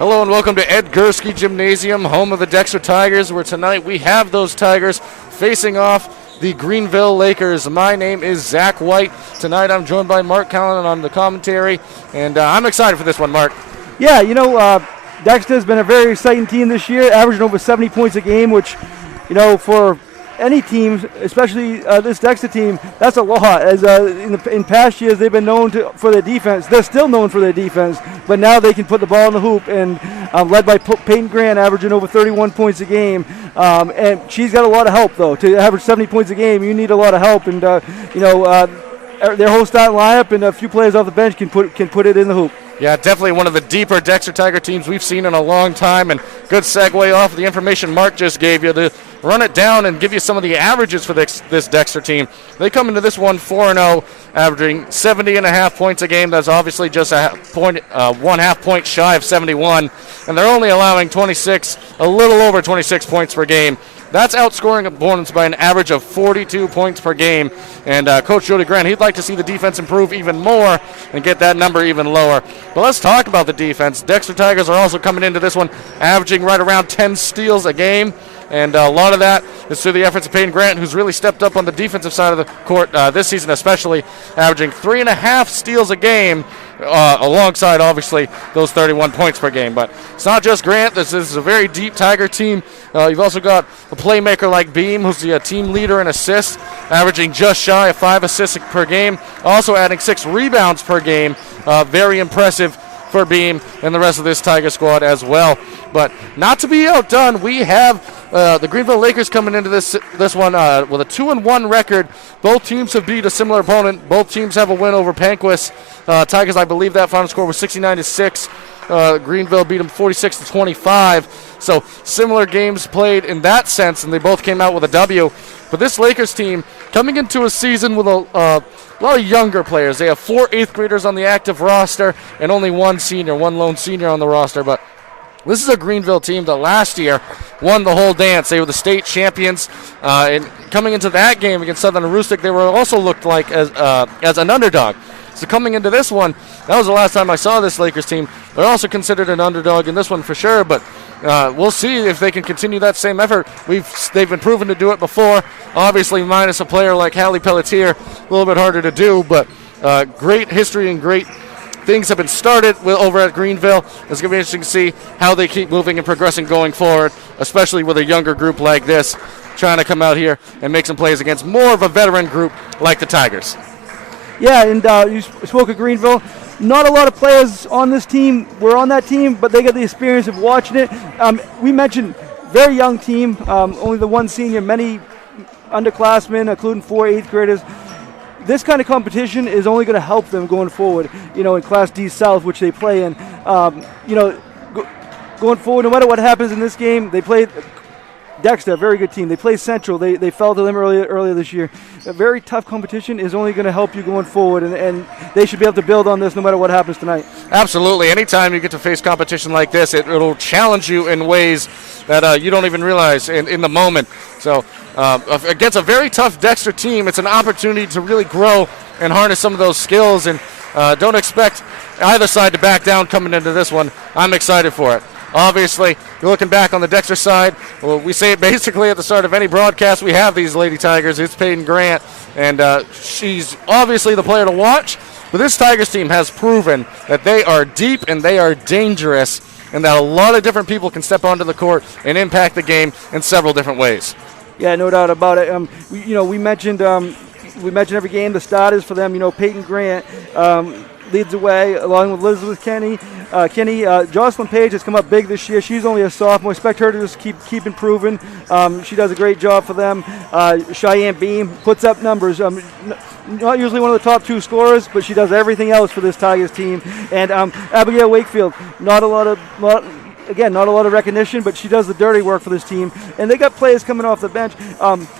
Hello and welcome to Ed Gursky Gymnasium, home of the Dexter Tigers, where tonight we have those Tigers facing off the Greenville Lakers. My name is Zach White. Tonight I'm joined by Mark Callan on the commentary, and I'm excited for this one, Mark. Yeah, Dexter's been a very exciting team this year, averaging over 70 points a game, which, for any team, especially this Dexter team, that's a lot. As in past years, they've been known for their defense. They're still known for their defense, but now they can put the ball in the hoop. And led by Peyton Grant, averaging over 31 points a game. And she's got a lot of help, though. To average 70 points a game, you need a lot of help. And their whole starting lineup and a few players off the bench can put it in the hoop. Yeah, definitely one of the deeper Dexter Tiger teams we've seen in a long time, and good segue off the information Mark just gave you to run it down and give you some of the averages for this Dexter team. They come into this one 4-0, averaging 70.5 points a game. That's obviously just a half point shy of 71, and they're only allowing a little over 26 points per game. That's outscoring opponents by an average of 42 points per game. And Coach Jody Grant, he'd like to see the defense improve even more and get that number even lower. But let's talk about the defense. Dexter Tigers are also coming into this one averaging right around 10 steals a game. And a lot of that is through the efforts of Peyton Grant, who's really stepped up on the defensive side of the court this season especially, averaging 3.5 steals a game, alongside, obviously, those 31 points per game. But it's not just Grant. This is a very deep Tiger team. You've also got a playmaker like Beam, who's the team leader in assists, averaging just shy of 5 assists per game, also adding 6 rebounds per game. Very impressive for Beam and the rest of this Tiger squad as well. But not to be outdone, we have the Greenville Lakers coming into this one with a 2-1 record. Both teams have beat a similar opponent. Both teams have a win over Panquist. Tigers, I believe that final score was 69-6. Greenville beat them 46-25. So similar games played in that sense, and they both came out with a W. But this Lakers team coming into a season with a lot of younger players. They have 4 8th graders on the active roster and only one lone senior on the roster. But this is a Greenville team that last year won the whole dance. They were the state champions. And coming into that game against Southern Aroostook, they were also looked like as an underdog. So coming into this one, that was the last time I saw this Lakers team. They're also considered an underdog in this one for sure, but we'll see if they can continue that same effort. They've been proven to do it before, obviously minus a player like Hallie Pelletier, a little bit harder to do, but great history and great things have been started over at Greenville. It's going to be interesting to see how they keep moving and progressing going forward, especially with a younger group like this, trying to come out here and make some plays against more of a veteran group like the Tigers. Yeah, and you spoke of Greenville. Not a lot of players on this team were on that team, but they got the experience of watching it. We mentioned very young team, only the one senior, many underclassmen, including 4 8th graders. This kind of competition is only going to help them going forward, in Class D South, which they play in. Going forward, no matter what happens in this game, they play Dexter, a very good team. They play Central. They fell to them earlier this year. A very tough competition is only going to help you going forward, and they should be able to build on this no matter what happens tonight. Absolutely. Anytime you get to face competition like this, it'll challenge you in ways that you don't even realize in the moment. So against a very tough Dexter team, it's an opportunity to really grow and harness some of those skills, and don't expect either side to back down coming into this one. I'm excited for it. Obviously, you're looking back on the Dexter side. Well, we say it basically at the start of any broadcast. We have these Lady Tigers. It's Peyton Grant, and she's obviously the player to watch. But this Tigers team has proven that they are deep and they are dangerous, and that a lot of different people can step onto the court and impact the game in several different ways. Yeah, no doubt about it. We mentioned every game the starters for them. Peyton Grant leads the way along with Elizabeth Kenny. Jocelyn Page has come up big this year. She's only a sophomore. Expect her to just keep improving. She does a great job for them. Cheyenne Beam puts up numbers. Not usually one of the top 2 scorers, but she does everything else for this Tigers team. And Abigail Wakefield, not a lot of recognition, but she does the dirty work for this team. And they got players coming off the bench.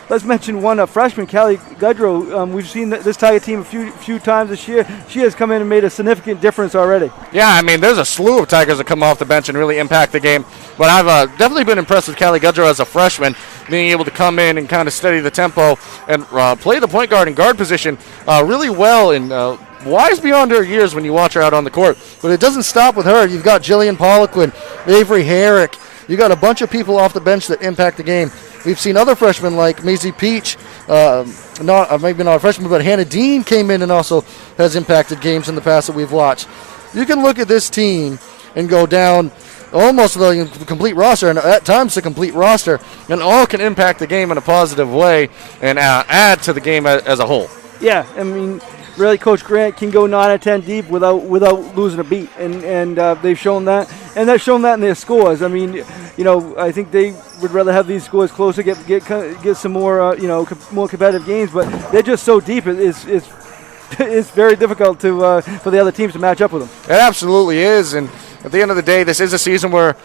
Let's mention one freshman, Callie Gudrow. We've seen this Tiger team a few times this year. She has come in and made a significant difference already. Yeah, I mean, there's a slew of Tigers that come off the bench and really impact the game. But I've definitely been impressed with Callie Gudrow as a freshman, being able to come in and kind of steady the tempo and play the point guard and guard position really well in wise beyond her years when you watch her out on the court. But it doesn't stop with her. You've got Jillian Poliquin, Avery Herrick. You got a bunch of people off the bench that impact the game. We've seen other freshmen like Maisie Peach, maybe not a freshman, but Hannah Dean came in and also has impacted games in the past that we've watched. You can look at this team and go down almost the complete roster, and at times the complete roster, and all can impact the game in a positive way and add to the game as a whole. Yeah, I mean, really, Coach Grant can go 9 or 10 deep without losing a beat, and they've shown that, and they've shown that in their scores. I mean, I think they would rather have these scores closer, get some more, more competitive games, but they're just so deep. It's very difficult for the other teams to match up with them. It absolutely is, and at the end of the day, this is a season where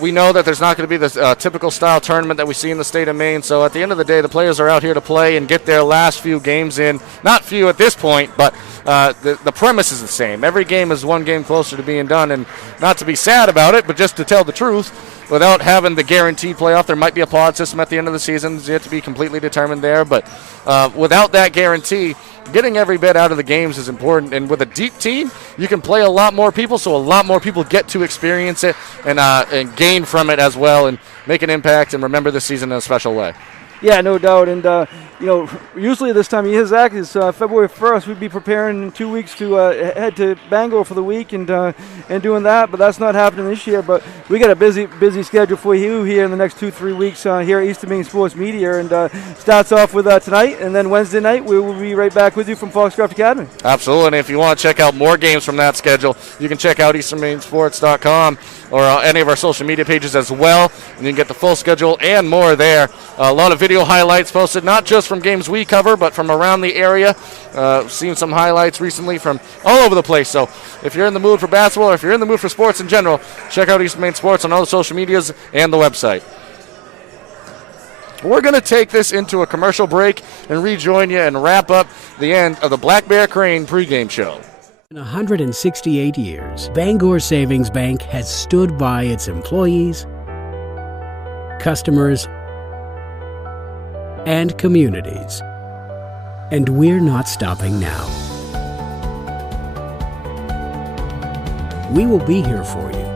we know that there's not going to be this typical style tournament that we see in the state of Maine. So at the end of the day, the players are out here to play and get their last few games in. Not few at this point, but the premise is the same. Every game is one game closer to being done, and not to be sad about it, but just to tell the truth, without having the guaranteed playoff, there might be a pod system at the end of the season. It's yet to be completely determined there, but without that guarantee, getting every bit out of the games is important. And with a deep team, you can play a lot more people, so a lot more people get to experience it and gain from it as well and make an impact and remember this season in a special way. Yeah, no doubt. And, usually this time of year, Zach, is February 1st. We'd be preparing in 2 weeks to head to Bangor for the week and doing that, but that's not happening this year. But we got a busy schedule for you here in the next 2-3 weeks here at Eastern Maine Sports Media. And starts off with tonight, and then Wednesday night we will be right back with you from Foxcroft Academy. Absolutely. And if you want to check out more games from that schedule, you can check out easternmainesports.com or any of our social media pages as well, and you can get the full schedule and more there. A lot of video highlights posted, not just from games we cover, but from around the area. Seen some highlights recently from all over the place. So if you're in the mood for basketball or if you're in the mood for sports in general, check out Eastern Maine Sports on all the social medias and the website. We're going to take this into a commercial break and rejoin you and wrap up the end of the Black Bear Crane pregame show. In 168 years, Bangor Savings Bank has stood by its employees, customers, and communities. And we're not stopping now. We will be here for you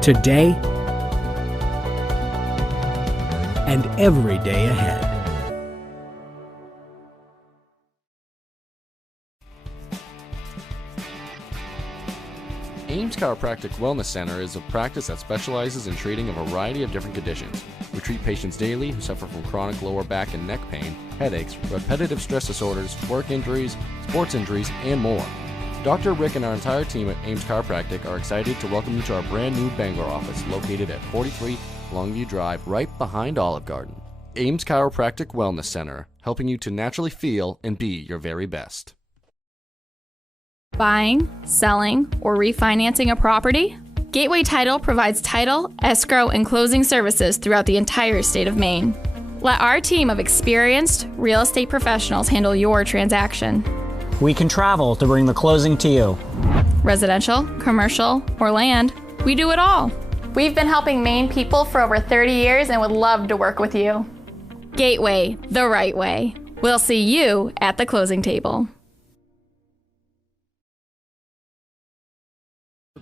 today and every day ahead. Ames Chiropractic Wellness Center is a practice that specializes in treating a variety of different conditions. We treat patients daily who suffer from chronic lower back and neck pain, headaches, repetitive stress disorders, work injuries, sports injuries, and more. Dr. Rick and our entire team at Ames Chiropractic are excited to welcome you to our brand new Bangor office located at 43 Longview Drive, right behind Olive Garden. Ames Chiropractic Wellness Center, helping you to naturally feel and be your very best. Buying, selling, or refinancing a property? Gateway Title provides title, escrow, and closing services throughout the entire state of Maine. Let our team of experienced real estate professionals handle your transaction. We can travel to bring the closing to you. Residential, commercial, or land, we do it all. We've been helping Maine people for over 30 years and would love to work with you. Gateway, the right way. We'll see you at the closing table.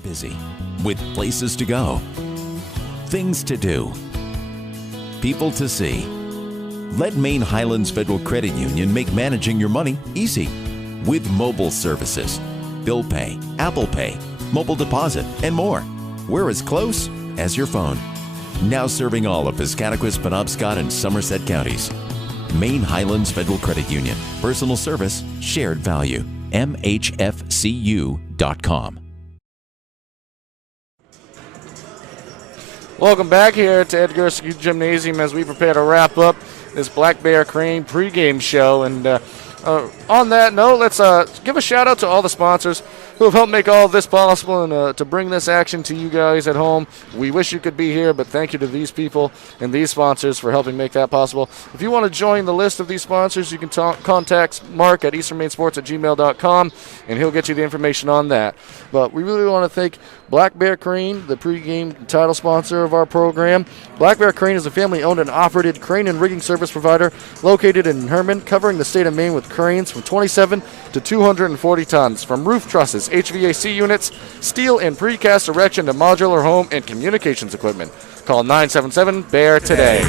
Busy, with places to go, things to do, people to see. Let Maine Highlands Federal Credit Union make managing your money easy with mobile services, bill pay, Apple Pay, mobile deposit, and more. We're as close as your phone. Now serving all of Piscataquis, Penobscot, and Somerset counties. Maine Highlands Federal Credit Union. Personal service, shared value. MHFCU.com. Welcome back here to Edgar Gymnasium as we prepare to wrap up this Black Bear Crane pregame show. And on that note, let's give a shout out to all the sponsors. who have helped make all of this possible and to bring this action to you guys at home. We wish you could be here, but thank you to these people and these sponsors for helping make that possible. If you want to join the list of these sponsors, you can contact Mark at easternmainsports@gmail.com, and he'll get you the information on that. But we really want to thank Black Bear Crane, the pregame title sponsor of our program. Black Bear Crane is a family-owned and operated crane and rigging service provider located in Herman, covering the state of Maine with cranes from 27 to 240 tons. From roof trusses, HVAC units, steel and precast erection to modular home and communications equipment. Call 977-BEAR today.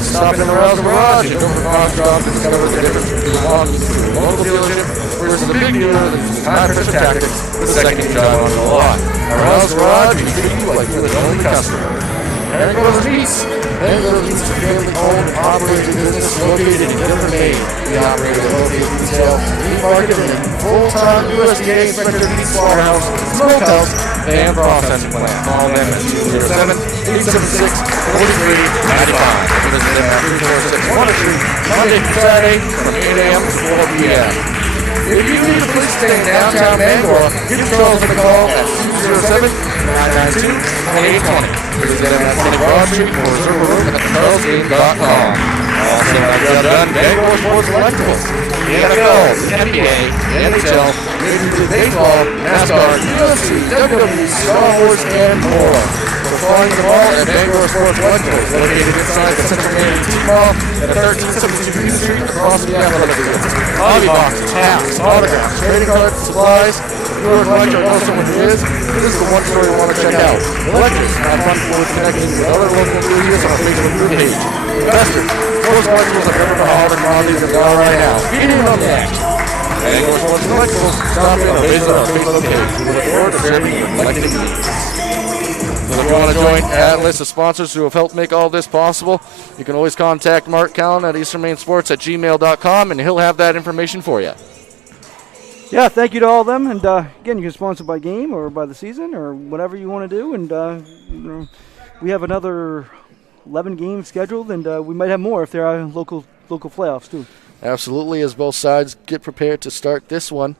Stop in the Rouse Garage and go for box drop and discover the difference between walking through a local dealership versus a big dealer that uses high-pressure tactics, the second job on the lot. Our Rouse Garage will treat you like you're the only customer. There goes Meats. There goes Meats, a family-owned, operated business located in Denver, Maine. We operate a located retail, meat market, and full-time USDA inspected meat slaughterhouse, smokehouse, and processing plant. Call them at 207-876-4395. Visit them at 346 Water Street, Monday through Saturday from 8 a.m. to 4 p.m. If you need a place to stay in downtown Bangor, give Charles a call at 207-992-2820. Visit them at 20 Broad Street or reserve a room at charlesgame.com. Also, my job done, Bangor Sports Electricals, the NFL, the NBA, the NHL, Major League Baseball, NASCAR, UFC, WWE, Star Wars, and more. So find them all at Bangor Sports Electricals, located inside the Central Maine Team Mall at 1372 Green Street across the athletic fields. Hobby boxes, hats, autographs, trading cards, supplies. If you're a collector or know someone who is, this is the one store you want to check out. Electrics, have fun with connecting with other local enthusiasts on our Facebook group page. Investors, sports collectibles have never been harder than commodities than they are right now. Feed in on that. Bangor Sports Collectibles, stop in or visit our Facebook page. We look forward to serving your collecting needs. So if you want to join that list of sponsors who have helped make all this possible, you can always contact Mark Callan at easternmainsports@gmail.com, and he'll have that information for you. Yeah, thank you to all of them. And again, you can sponsor by game or by the season or whatever you want to do. And we have another 11 games scheduled, and we might have more if there are local playoffs too. Absolutely, as both sides get prepared to start this one.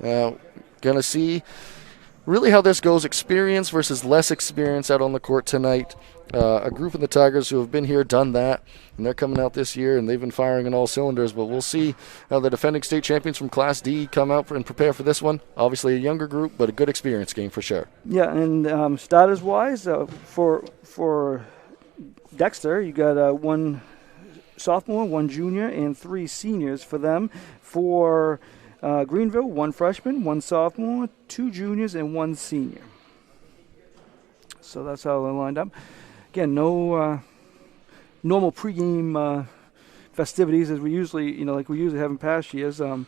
Gonna see really how this goes, experience versus less experience out on the court tonight. A group of the Tigers who have been here, done that, and they're coming out this year, and they've been firing on all cylinders. But we'll see how the defending state champions from Class D come out and prepare for this one. Obviously a younger group, but a good experience game for sure. Yeah, and starters-wise, for Dexter, you got one sophomore, one junior, and 3 seniors for them. For Greenville, 1 freshman, 1 sophomore, 2 juniors, and 1 senior. So that's how they're lined up. Again, no normal pregame festivities as we usually, like we usually have in past years. So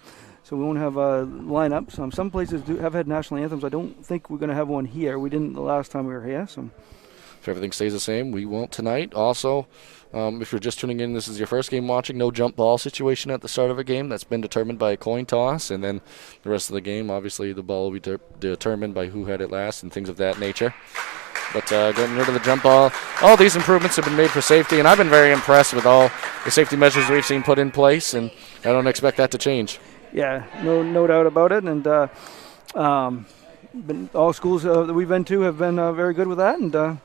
we won't have a lineup. Some places have had national anthems. I don't think we're going to have one here. We didn't the last time we were here. So if everything stays the same, we won't tonight. Also, if you're just tuning in, this is your first game watching, no jump ball situation at the start of a game. That's been determined by a coin toss, and then the rest of the game, obviously, the ball will be determined by who had it last and things of that nature. But getting rid of the jump ball, all these improvements have been made for safety, and I've been very impressed with all the safety measures we've seen put in place, and I don't expect that to change. Yeah, no doubt about it. And all schools that we've been to have been very good with that, and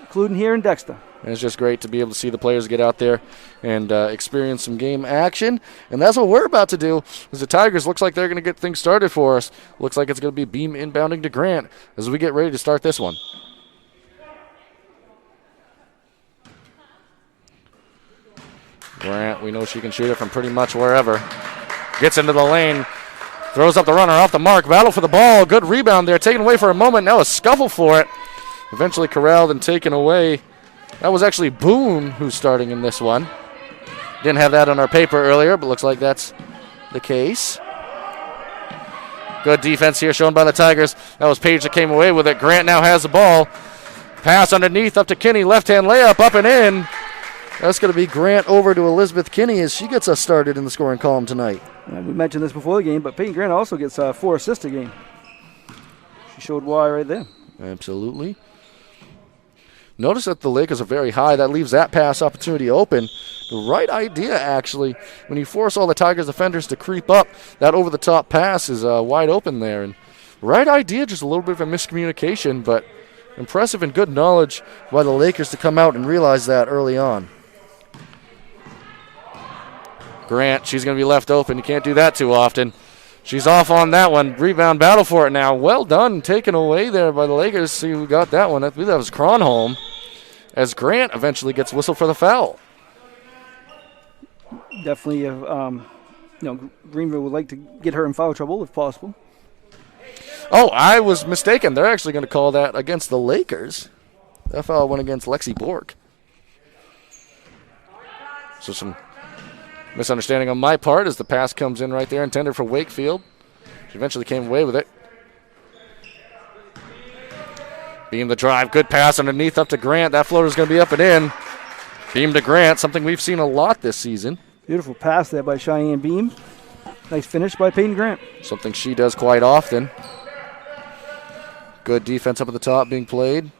including here in Dexter. And it's just great to be able to see the players get out there and experience some game action. And that's what we're about to do. As the Tigers, looks like they're going to get things started for us. Looks like it's going to be Beam inbounding to Grant as we get ready to start this one. Grant, we know she can shoot it from pretty much wherever. Gets into the lane. Throws up the runner off the mark. Battle for the ball. Good rebound there. Taken away for a moment. Now a scuffle for it. Eventually corralled and taken away. That was actually Boone who's starting in this one. Didn't have that on our paper earlier, but looks like that's the case. Good defense here shown by the Tigers. That was Page that came away with it. Grant now has the ball. Pass underneath up to Kinney. Left-hand layup up and in. That's going to be Grant over to Elizabeth Kinney as she gets us started in the scoring column tonight. We mentioned this before the game, but Peyton Grant also gets 4 assists a game. She showed why right there. Absolutely. Notice that the Lakers are very high. That leaves that pass opportunity open. The right idea, actually, when you force all the Tigers defenders to creep up, that over-the-top pass is wide open there. And right idea, just a little bit of a miscommunication, but impressive and good knowledge by the Lakers to come out and realize that early on. Grant, she's going to be left open. You can't do that too often. She's off on that one. Rebound battle for it now. Well done, taken away there by the Lakers. See who got that one. I believe that was Cronholm, as Grant eventually gets whistled for the foul. Definitely, Greenville would like to get her in foul trouble if possible. Oh, I was mistaken. They're actually going to call that against the Lakers. That foul went against Lexi Bork. So some misunderstanding on my part as the pass comes in right there, intended for Wakefield. She eventually came away with it. Beam the drive, good pass underneath up to Grant. That floater's going to be up and in. Beam to Grant, something we've seen a lot this season. Beautiful pass there by Cheyenne Beam. Nice finish by Peyton Grant. Something she does quite often. Good defense up at the top being played.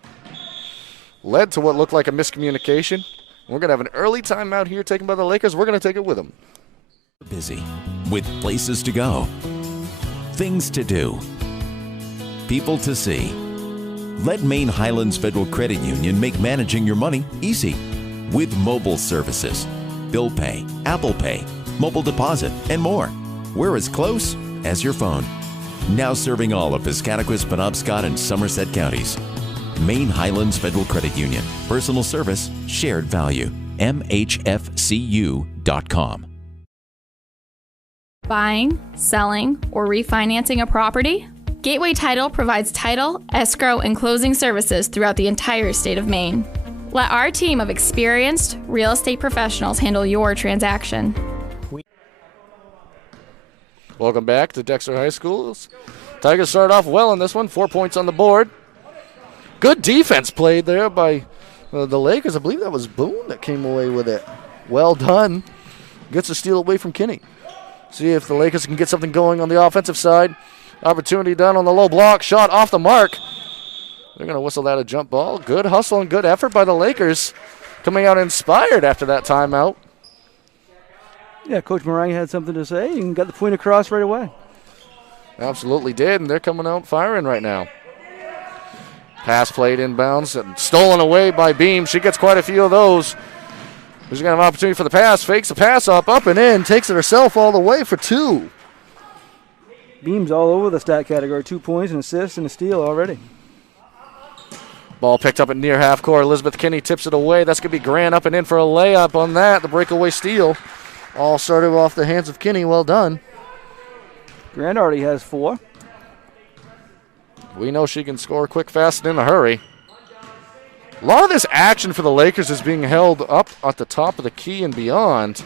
Led to what looked like a miscommunication. We're going to have an early timeout here taken by the Lakers. We're going to take it with them. Busy with places to go, things to do, people to see. Let Maine Highlands Federal Credit Union make managing your money easy with mobile services, bill pay, Apple Pay, mobile deposit, and more. We're as close as your phone. Now serving all of Piscataquis, Penobscot, and Somerset counties. Maine Highlands Federal Credit Union. Personal service, shared value. MHFCU.com. Buying, selling, or refinancing a property? Gateway Title provides title, escrow, and closing services throughout the entire state of Maine. Let our team of experienced real estate professionals handle your transaction. Welcome back to Dexter High School. Tigers started off well in this one, 4 points on the board. Good defense played there by the Lakers. I believe that was Boone that came away with it. Well done. Gets a steal away from Kinney. See if the Lakers can get something going on the offensive side. Opportunity done on the low block. Shot off the mark. They're going to whistle that a jump ball. Good hustle and good effort by the Lakers. Coming out inspired after that timeout. Yeah, Coach Meringue had something to say and got the point across right away. Absolutely did, and they're coming out firing right now. Pass played inbounds and stolen away by Beam. She gets quite a few of those. She's going to have an opportunity for the pass. Fakes the pass up and in. Takes it herself all the way for two. Beam's all over the stat category. 2 points, an assist, and a steal already. Ball picked up at near half court. Elizabeth Kinney tips it away. That's going to be Grant up and in for a layup on that. The breakaway steal. All started off the hands of Kinney. Well done. Grant already has 4. We know she can score quick, fast, and in a hurry. A lot of this action for the Lakers is being held up at the top of the key and beyond.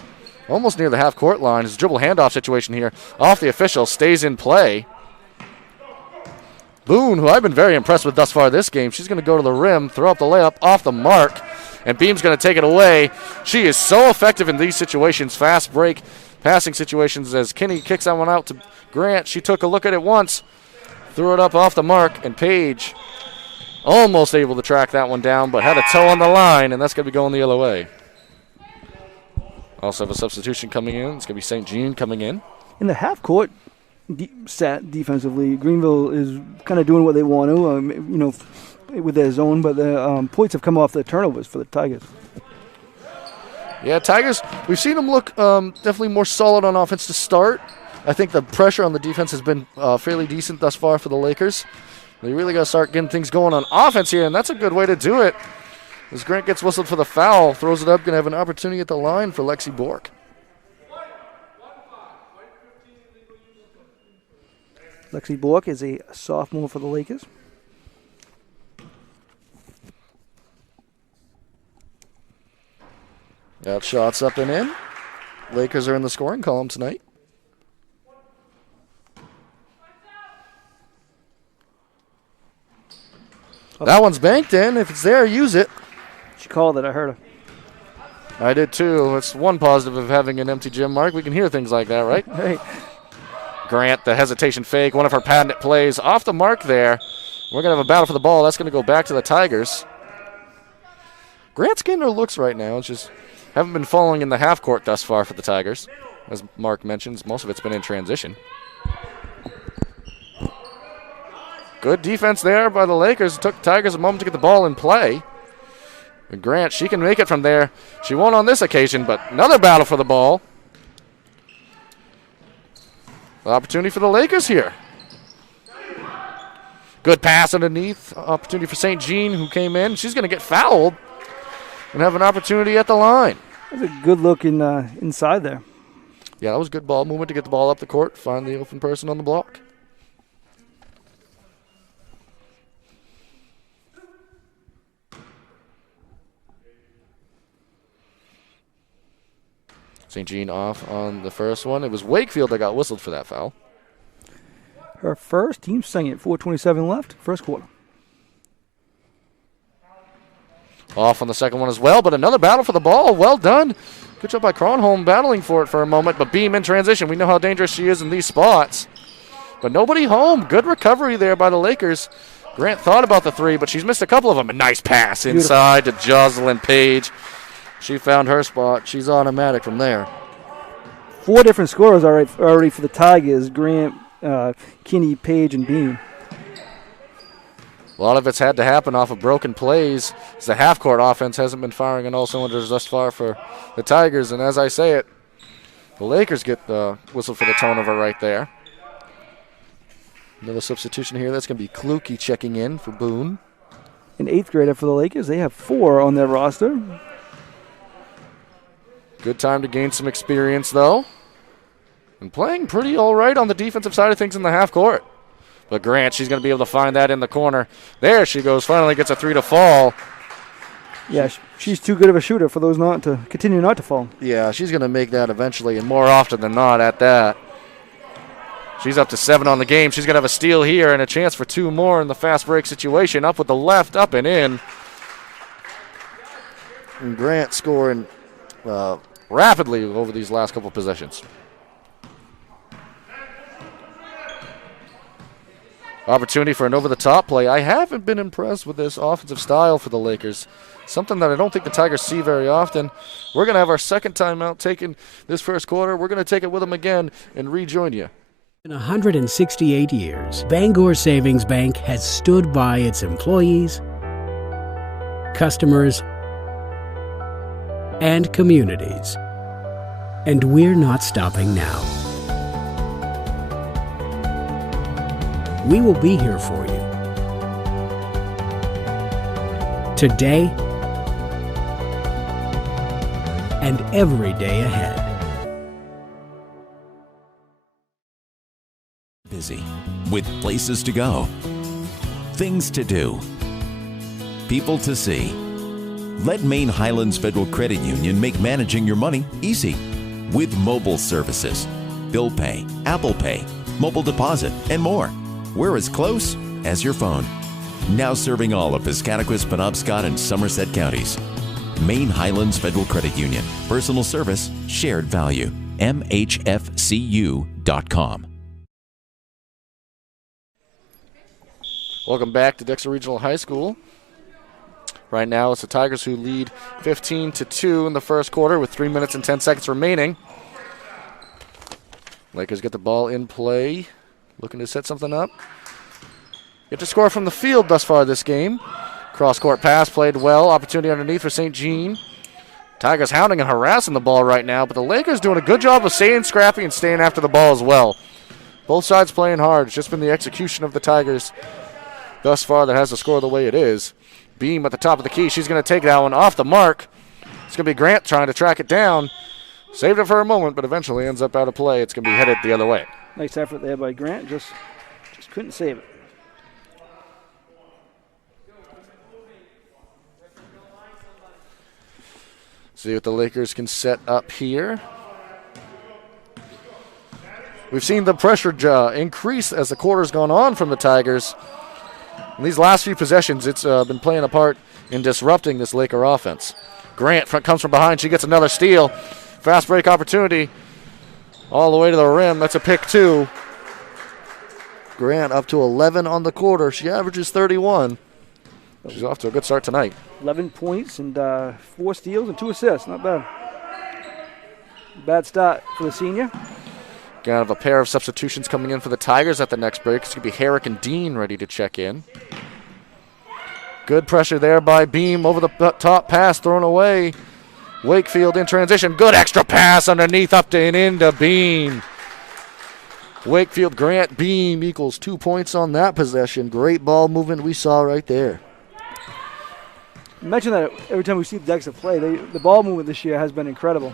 Almost near the half-court line. It's a dribble handoff situation here. Off the official, stays in play. Boone, who I've been very impressed with thus far this game, she's going to go to the rim, throw up the layup, off the mark, and Beam's going to take it away. She is so effective in these situations, fast break passing situations, as Kinney kicks that one out to Grant. She took a look at it once, threw it up off the mark, and Page almost able to track that one down, but had a toe on the line, and that's going to be going the other way. Also have a substitution coming in. It's going to be St. Jean coming in. In the half court stat defensively, Greenville is kind of doing what they want to, with their zone, but the points have come off the turnovers for the Tigers. Yeah, Tigers, we've seen them look definitely more solid on offense to start. I think the pressure on the defense has been fairly decent thus far for the Lakers. They really got to start getting things going on offense here, and that's a good way to do it. As Grant gets whistled for the foul, throws it up, going to have an opportunity at the line for Lexi Bork. Lexi Bork is a sophomore for the Lakers. Got shots up and in. Lakers are in the scoring column tonight. That one's banked in. If it's there, use it. She called it. I heard her. I did too. It's one positive of having an empty gym, Mark. We can hear things like that, right? Hey. Grant, the hesitation fake, one of her patented plays off the mark there. We're going to have a battle for the ball. That's going to go back to the Tigers. Grant's getting her looks right now. It's just haven't been falling in the half court thus far for the Tigers. As Mark mentions, most of it's been in transition. Good defense there by the Lakers. It took Tigers a moment to get the ball in play. And Grant, she can make it from there. She won't on this occasion, but another battle for the ball. Opportunity for the Lakers here. Good pass underneath. Opportunity for St. Jean, who came in. She's going to get fouled and have an opportunity at the line. That's a good look inside there. Yeah, that was good ball movement to get the ball up the court, find the open person on the block. St. Jean off on the first one. It was Wakefield that got whistled for that foul. Her first, team saying it, 4:27 left, first quarter. Off on the second one as well, but another battle for the ball. Well done. Good job by Kronholm battling for it for a moment, but Beam in transition. We know how dangerous she is in these spots. But nobody home. Good recovery there by the Lakers. Grant thought about the three, but she's missed a couple of them. A nice pass inside to Jocelyn Page. She found her spot. She's automatic from there. 4 different scorers already for the Tigers: Grant, Kinney, Page, and Beam. A lot of it's had to happen off of broken plays, as the half-court offense hasn't been firing on all cylinders thus far for the Tigers. And as I say it, the Lakers get the whistle for the turnover right there. Another substitution here. That's going to be Kluke checking in for Boone. An 8th grader for the Lakers. They have 4 on their roster. Good time to gain some experience, though. And playing pretty all right on the defensive side of things in the half court. But Grant, she's going to be able to find that in the corner. There she goes. Finally gets a 3 to fall. Yeah, she's too good of a shooter for those not to continue not to fall. Yeah, she's going to make that eventually, and more often than not at that. She's up to 7 on the game. She's going to have a steal here and a chance for 2 more in the fast break situation. Up with the left, up and in. And Grant scoring rapidly over these last couple possessions. Opportunity for an over-the-top play. I haven't been impressed with this offensive style for the Lakers. Something that I don't think the Tigers see very often. We're going to have our second timeout taken this first quarter. We're going to take it with them again and rejoin you. In 168 years, Bangor Savings Bank has stood by its employees, customers, and communities. And we're not stopping now. We will be here for you today and every day ahead. Busy with places to go, things to do, people to see. Let Maine Highlands Federal Credit Union make managing your money easy with mobile services, bill pay, Apple Pay, mobile deposit, and more. We're as close as your phone. Now serving all of Piscataquis, Penobscot, and Somerset counties. Maine Highlands Federal Credit Union. Personal service, shared value. MHFCU.com. Welcome back to Dexter Regional High School. Right now it's the Tigers who lead 15-2 in the first quarter with 3 minutes and 10 seconds remaining. Lakers get the ball in play. Looking to set something up. Get to score from the field thus far this game. Cross-court pass played well. Opportunity underneath for St. Jean. Tigers hounding and harassing the ball right now, but the Lakers doing a good job of staying scrappy and staying after the ball as well. Both sides playing hard. It's just been the execution of the Tigers thus far that has the score the way it is. Beam at the top of the key. She's going to take that one off the mark. It's going to be Grant trying to track it down. Saved it for a moment, but eventually ends up out of play. It's going to be headed the other way. Nice effort there by Grant. Just couldn't save it. See what the Lakers can set up here. We've seen the pressure increase as the quarter's gone on from the Tigers. In these last few possessions, it's been playing a part in disrupting this Laker offense. Grant comes from behind. She gets another steal. Fast break opportunity all the way to the rim. That's a pick 2. Grant up to 11 on the quarter. She averages 31. She's off to a good start tonight. 11 points and 4 steals and 2 assists. Not bad. Bad start for the senior. Gonna have a pair of substitutions coming in for the Tigers at the next break. It's gonna be Herrick and Dean ready to check in. Good pressure there by Beam over the top pass thrown away. Wakefield in transition. Good extra pass underneath up to and into Beam. Wakefield, Grant, Beam equals 2 points on that possession. Great ball movement we saw right there. Mention that every time we see the Dexter play, the ball movement this year has been incredible.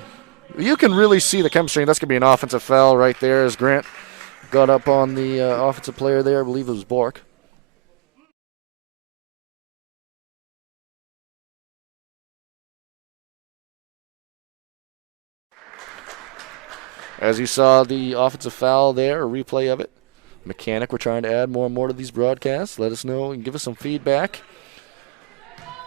You can really see the chemistry, and that's going to be an offensive foul right there as Grant got up on the offensive player there. I believe it was Bork. As you saw the offensive foul there, a replay of it. Mechanic, we're trying to add more and more to these broadcasts. Let us know and give us some feedback.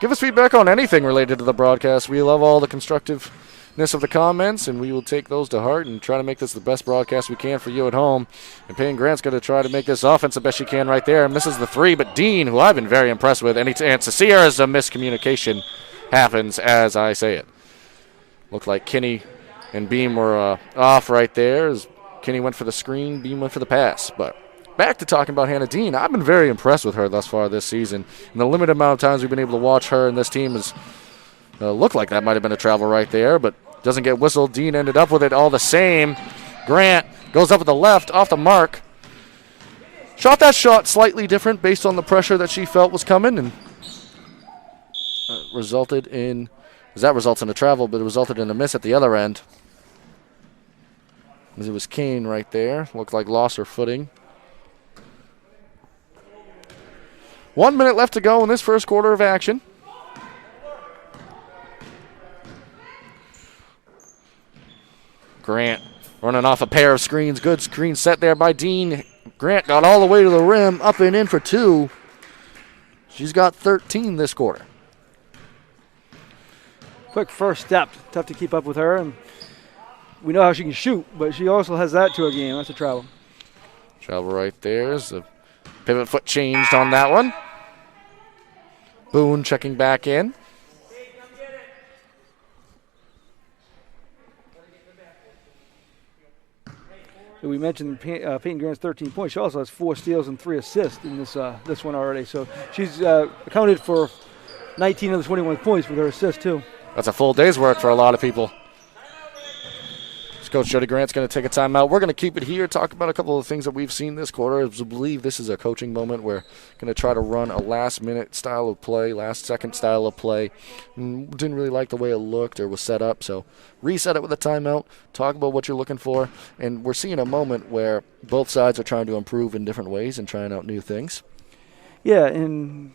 Give us feedback on anything related to the broadcast. We love all the constructiveness of the comments, and we will take those to heart and try to make this the best broadcast we can for you at home. And Payne Grant's going to try to make this offense the best she can right there. Misses the 3, but Dean, who I've been very impressed with, any chance to see her as a miscommunication happens as I say it. Looked like Kinney and Beam were off right there as Kinney went for the screen, Beam went for the pass. But back to talking about Hannah Dean, I've been very impressed with her thus far this season. In the limited amount of times we've been able to watch her and this team has looked like that might have been a travel right there, but doesn't get whistled. Dean ended up with it all the same. Grant goes up with the left, off the mark. Shot that shot slightly different based on the pressure that she felt was coming, and resulted in, that results in a travel, but it resulted in a miss at the other end. As it was Kane right there. Looked like lost her footing. 1 minute left to go in this first quarter of action. Grant running off a pair of screens. Good screen set there by Dean. Grant got all the way to the rim, up and in for 2. She's got 13 this quarter. Quick first step. Tough to keep up with her. And we know how she can shoot, but she also has that to her game. That's a travel. Travel right there. Is the pivot foot changed on that one. Boone checking back in. So we mentioned Peyton Grant's 13 points. She also has 4 steals and 3 assists in this one already. So she's accounted for 19 of the 21 points with her assists too. That's a full day's work for a lot of people. Coach Jody Grant's going to take a timeout. We're going to keep it here, talk about a couple of things that we've seen this quarter. I believe this is a coaching moment. We're going to try to run a last-minute style of play, last-second style of play. Didn't really like the way it looked or was set up, so reset it with a timeout, talk about what you're looking for, and we're seeing a moment where both sides are trying to improve in different ways and trying out new things. Yeah, and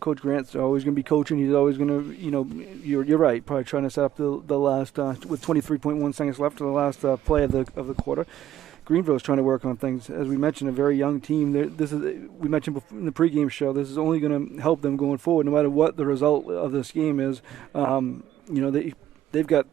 Coach Grant's always going to be coaching. He's always going to, you're right, probably trying to set up the last, with 23.1 seconds left to the last play of the quarter. Greenville is trying to work on things. As we mentioned, a very young team. We mentioned in the pregame show, this is only going to help them going forward, no matter what the result of this game is. They've got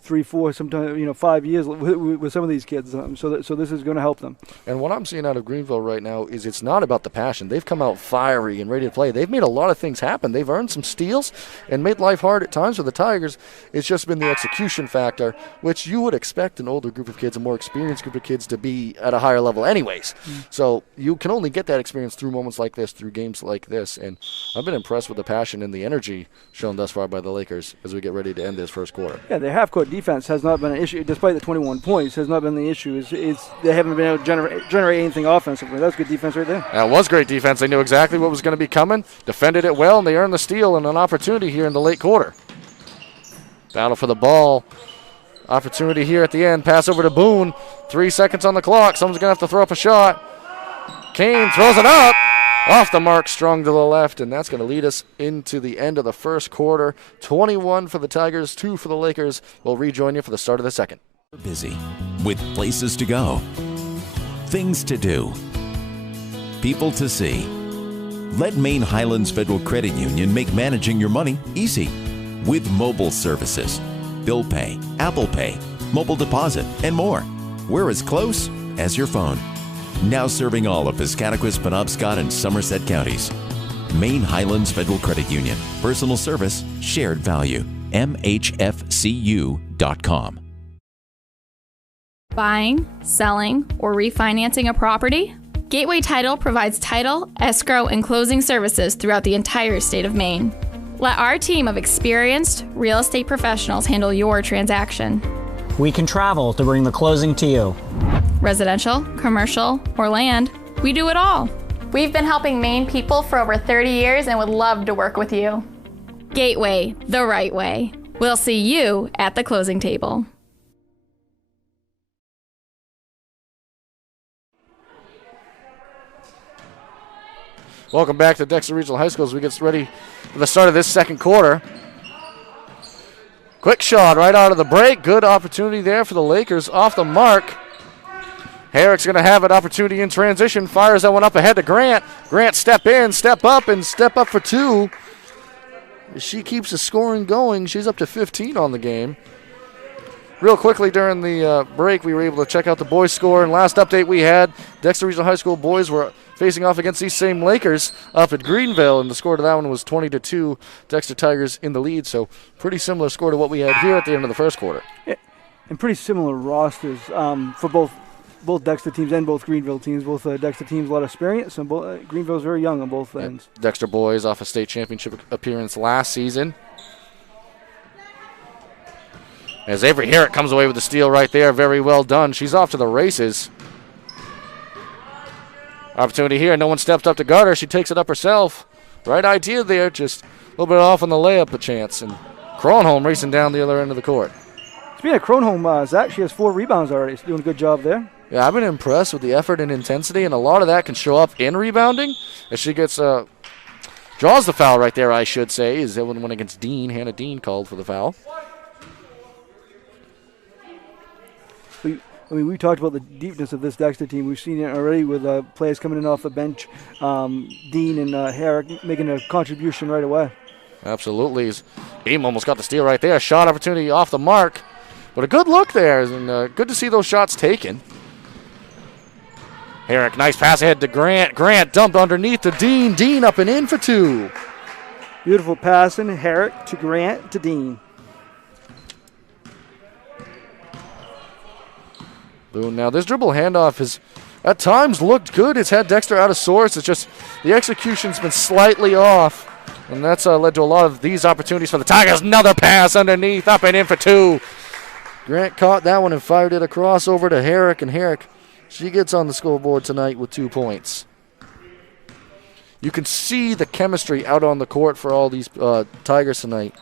3, 4, sometimes 5 years with some of these kids. So this is going to help them. And what I'm seeing out of Greenville right now is it's not about the passion. They've come out fiery and ready to play. They've made a lot of things happen. They've earned some steals and made life hard at times for the Tigers. It's just been the execution factor, which you would expect an older group of kids, a more experienced group of kids, to be at a higher level anyways. So you can only get that experience through moments like this, through games like this. And I've been impressed with the passion and the energy shown thus far by the Lakers as we get ready to end this first quarter. Yeah, their half-court defense has not been an issue, despite the 21 points, has not been the issue. They haven't been able to generate anything offensively. That's good defense right there. That was great defense. They knew exactly what was going to be coming, defended it well, and they earned the steal and an opportunity here in the late quarter. Battle for the ball. Opportunity here at the end. Pass over to Boone. 3 seconds on the clock. Someone's going to have to throw up a shot. Kane throws it up. Off the mark, strung to the left, and that's going to lead us into the end of the first quarter. 21 for the Tigers, 2 for the Lakers. We'll rejoin you for the start of the second. Busy with places to go, things to do, people to see. Let Maine Highlands Federal Credit Union make managing your money easy with mobile services, bill pay, Apple Pay, mobile deposit, and more. We're as close as your phone. Now serving all of Piscataquis, Penobscot, and Somerset counties. Maine Highlands Federal Credit Union. Personal service, shared value. MHFCU.com. Buying, selling, or refinancing a property? Gateway Title provides title, escrow, and closing services throughout the entire state of Maine. Let our team of experienced real estate professionals handle your transaction. We can travel to bring the closing to you. Residential, commercial, or land, we do it all. We've been helping Maine people for over 30 years and would love to work with you. Gateway, the right way. We'll see you at the closing table. Welcome back to Dexter Regional High School as we get ready for the start of this second quarter. Quick shot right out of the break. Good opportunity there for the Lakers off the mark. Herrick's going to have an opportunity in transition. Fires that one up ahead to Grant. Grant step in, step up for two. She keeps the scoring going. She's up to 15 on the game. Real quickly during the break, we were able to check out the boys' score. And last update we had, Dexter Regional High School boys were facing off against these same Lakers up at Greenville, and the score to that one was 20-2. Dexter Tigers in the lead, so pretty similar score to what we had here at the end of the first quarter. Yeah, and pretty similar rosters for both Dexter teams and both Greenville teams. Both Dexter teams a lot of experience, and Greenville's very young on both ends. Dexter boys off a state championship appearance last season. As Avery Herrick comes away with the steal right there, very well done. She's off to the races. Opportunity here. No one steps up to guard her. She takes it up herself. Right idea there. Just a little bit off on the layup a chance. And Kronholm racing down the other end of the court. Speaking of Kronholm, Zach, she has 4 rebounds already. She's doing a good job there. Yeah, I've been impressed with the effort and intensity, and a lot of that can show up in rebounding as she gets draws the foul right there, I should say, is that one against Dean. Hannah Dean called for the foul. We talked about the deepness of this Dexter team. We've seen it already with players coming in off the bench. Dean and Herrick making a contribution right away. Absolutely. Beam almost got the steal right there. Shot opportunity off the mark. But a good look there, and good to see those shots taken. Herrick, nice pass ahead to Grant. Grant dumped underneath to Dean. Dean up and in for 2. Beautiful passing. Herrick to Grant to Dean. Boone, now this dribble handoff has at times looked good. It's had Dexter out of sorts. It's just the execution's been slightly off. And that's led to a lot of these opportunities for the Tigers. Another pass underneath, up and in for 2. Grant caught that one and fired it across over to Herrick. And Herrick, she gets on the scoreboard tonight with 2 points. You can see the chemistry out on the court for all these Tigers tonight.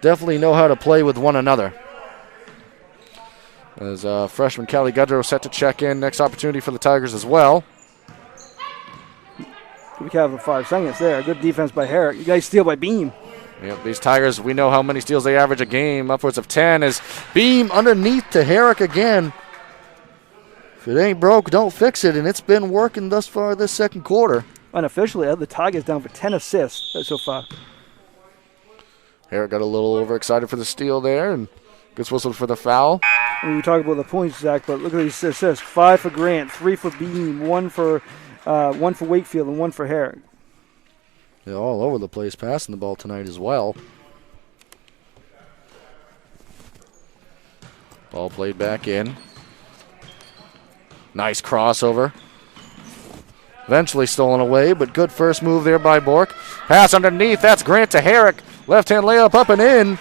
Definitely know how to play with one another. As freshman Callie Gudrow set to check in. Next opportunity for the Tigers as well. We have 5 seconds there. Good defense by Herrick. You guys steal by Beam. Yep, these Tigers, we know how many steals they average a game, upwards of 10. As Beam underneath to Herrick again. If it ain't broke, don't fix it, and it's been working thus far this second quarter. Unofficially, the Tigers down for 10 assists so far. Herrick got a little overexcited for the steal there, and gets whistled for the foul. And we talk about the points, Zach, but look at these assists. 5 for Grant, 3 for Beam, 1 for Wakefield, and 1 for Herrick. They're all over the place passing the ball tonight as well. Ball played back in. Nice crossover. Eventually stolen away, but good first move there by Bork. Pass underneath, that's Grant to Herrick. Left-hand layup up and in.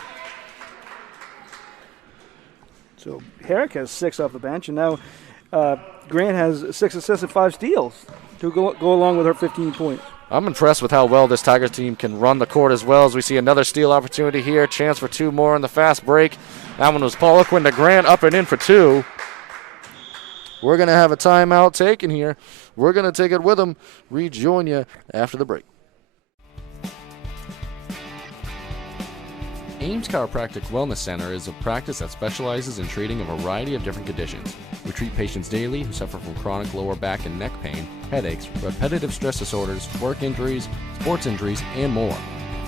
So Herrick has 6 off the bench, and now Grant has 6 assists and 5 steals to go along with her 15 points. I'm impressed with how well this Tigers team can run the court as well as we see another steal opportunity here. Chance for 2 more in the fast break. That one was Paula Quinn to Grant, up and in for 2. We're going to have a timeout taken here. We're going to take it with them. Rejoin you after the break. Ames Chiropractic Wellness Center is a practice that specializes in treating a variety of different conditions. We treat patients daily who suffer from chronic lower back and neck pain, headaches, repetitive stress disorders, work injuries, sports injuries, and more.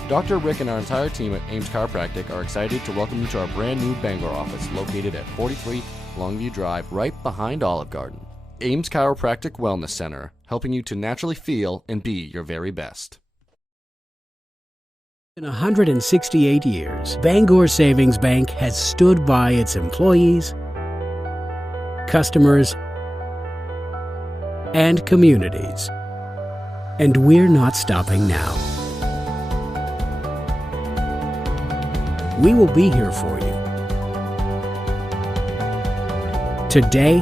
Dr. Rick and our entire team at Ames Chiropractic are excited to welcome you to our brand new Bangor office located at 43 Longview Drive, right behind Olive Garden. Ames Chiropractic Wellness Center, helping you to naturally feel and be your very best. In 168 years, Bangor Savings Bank has stood by its employees, customers, and communities. And we're not stopping now. We will be here for you today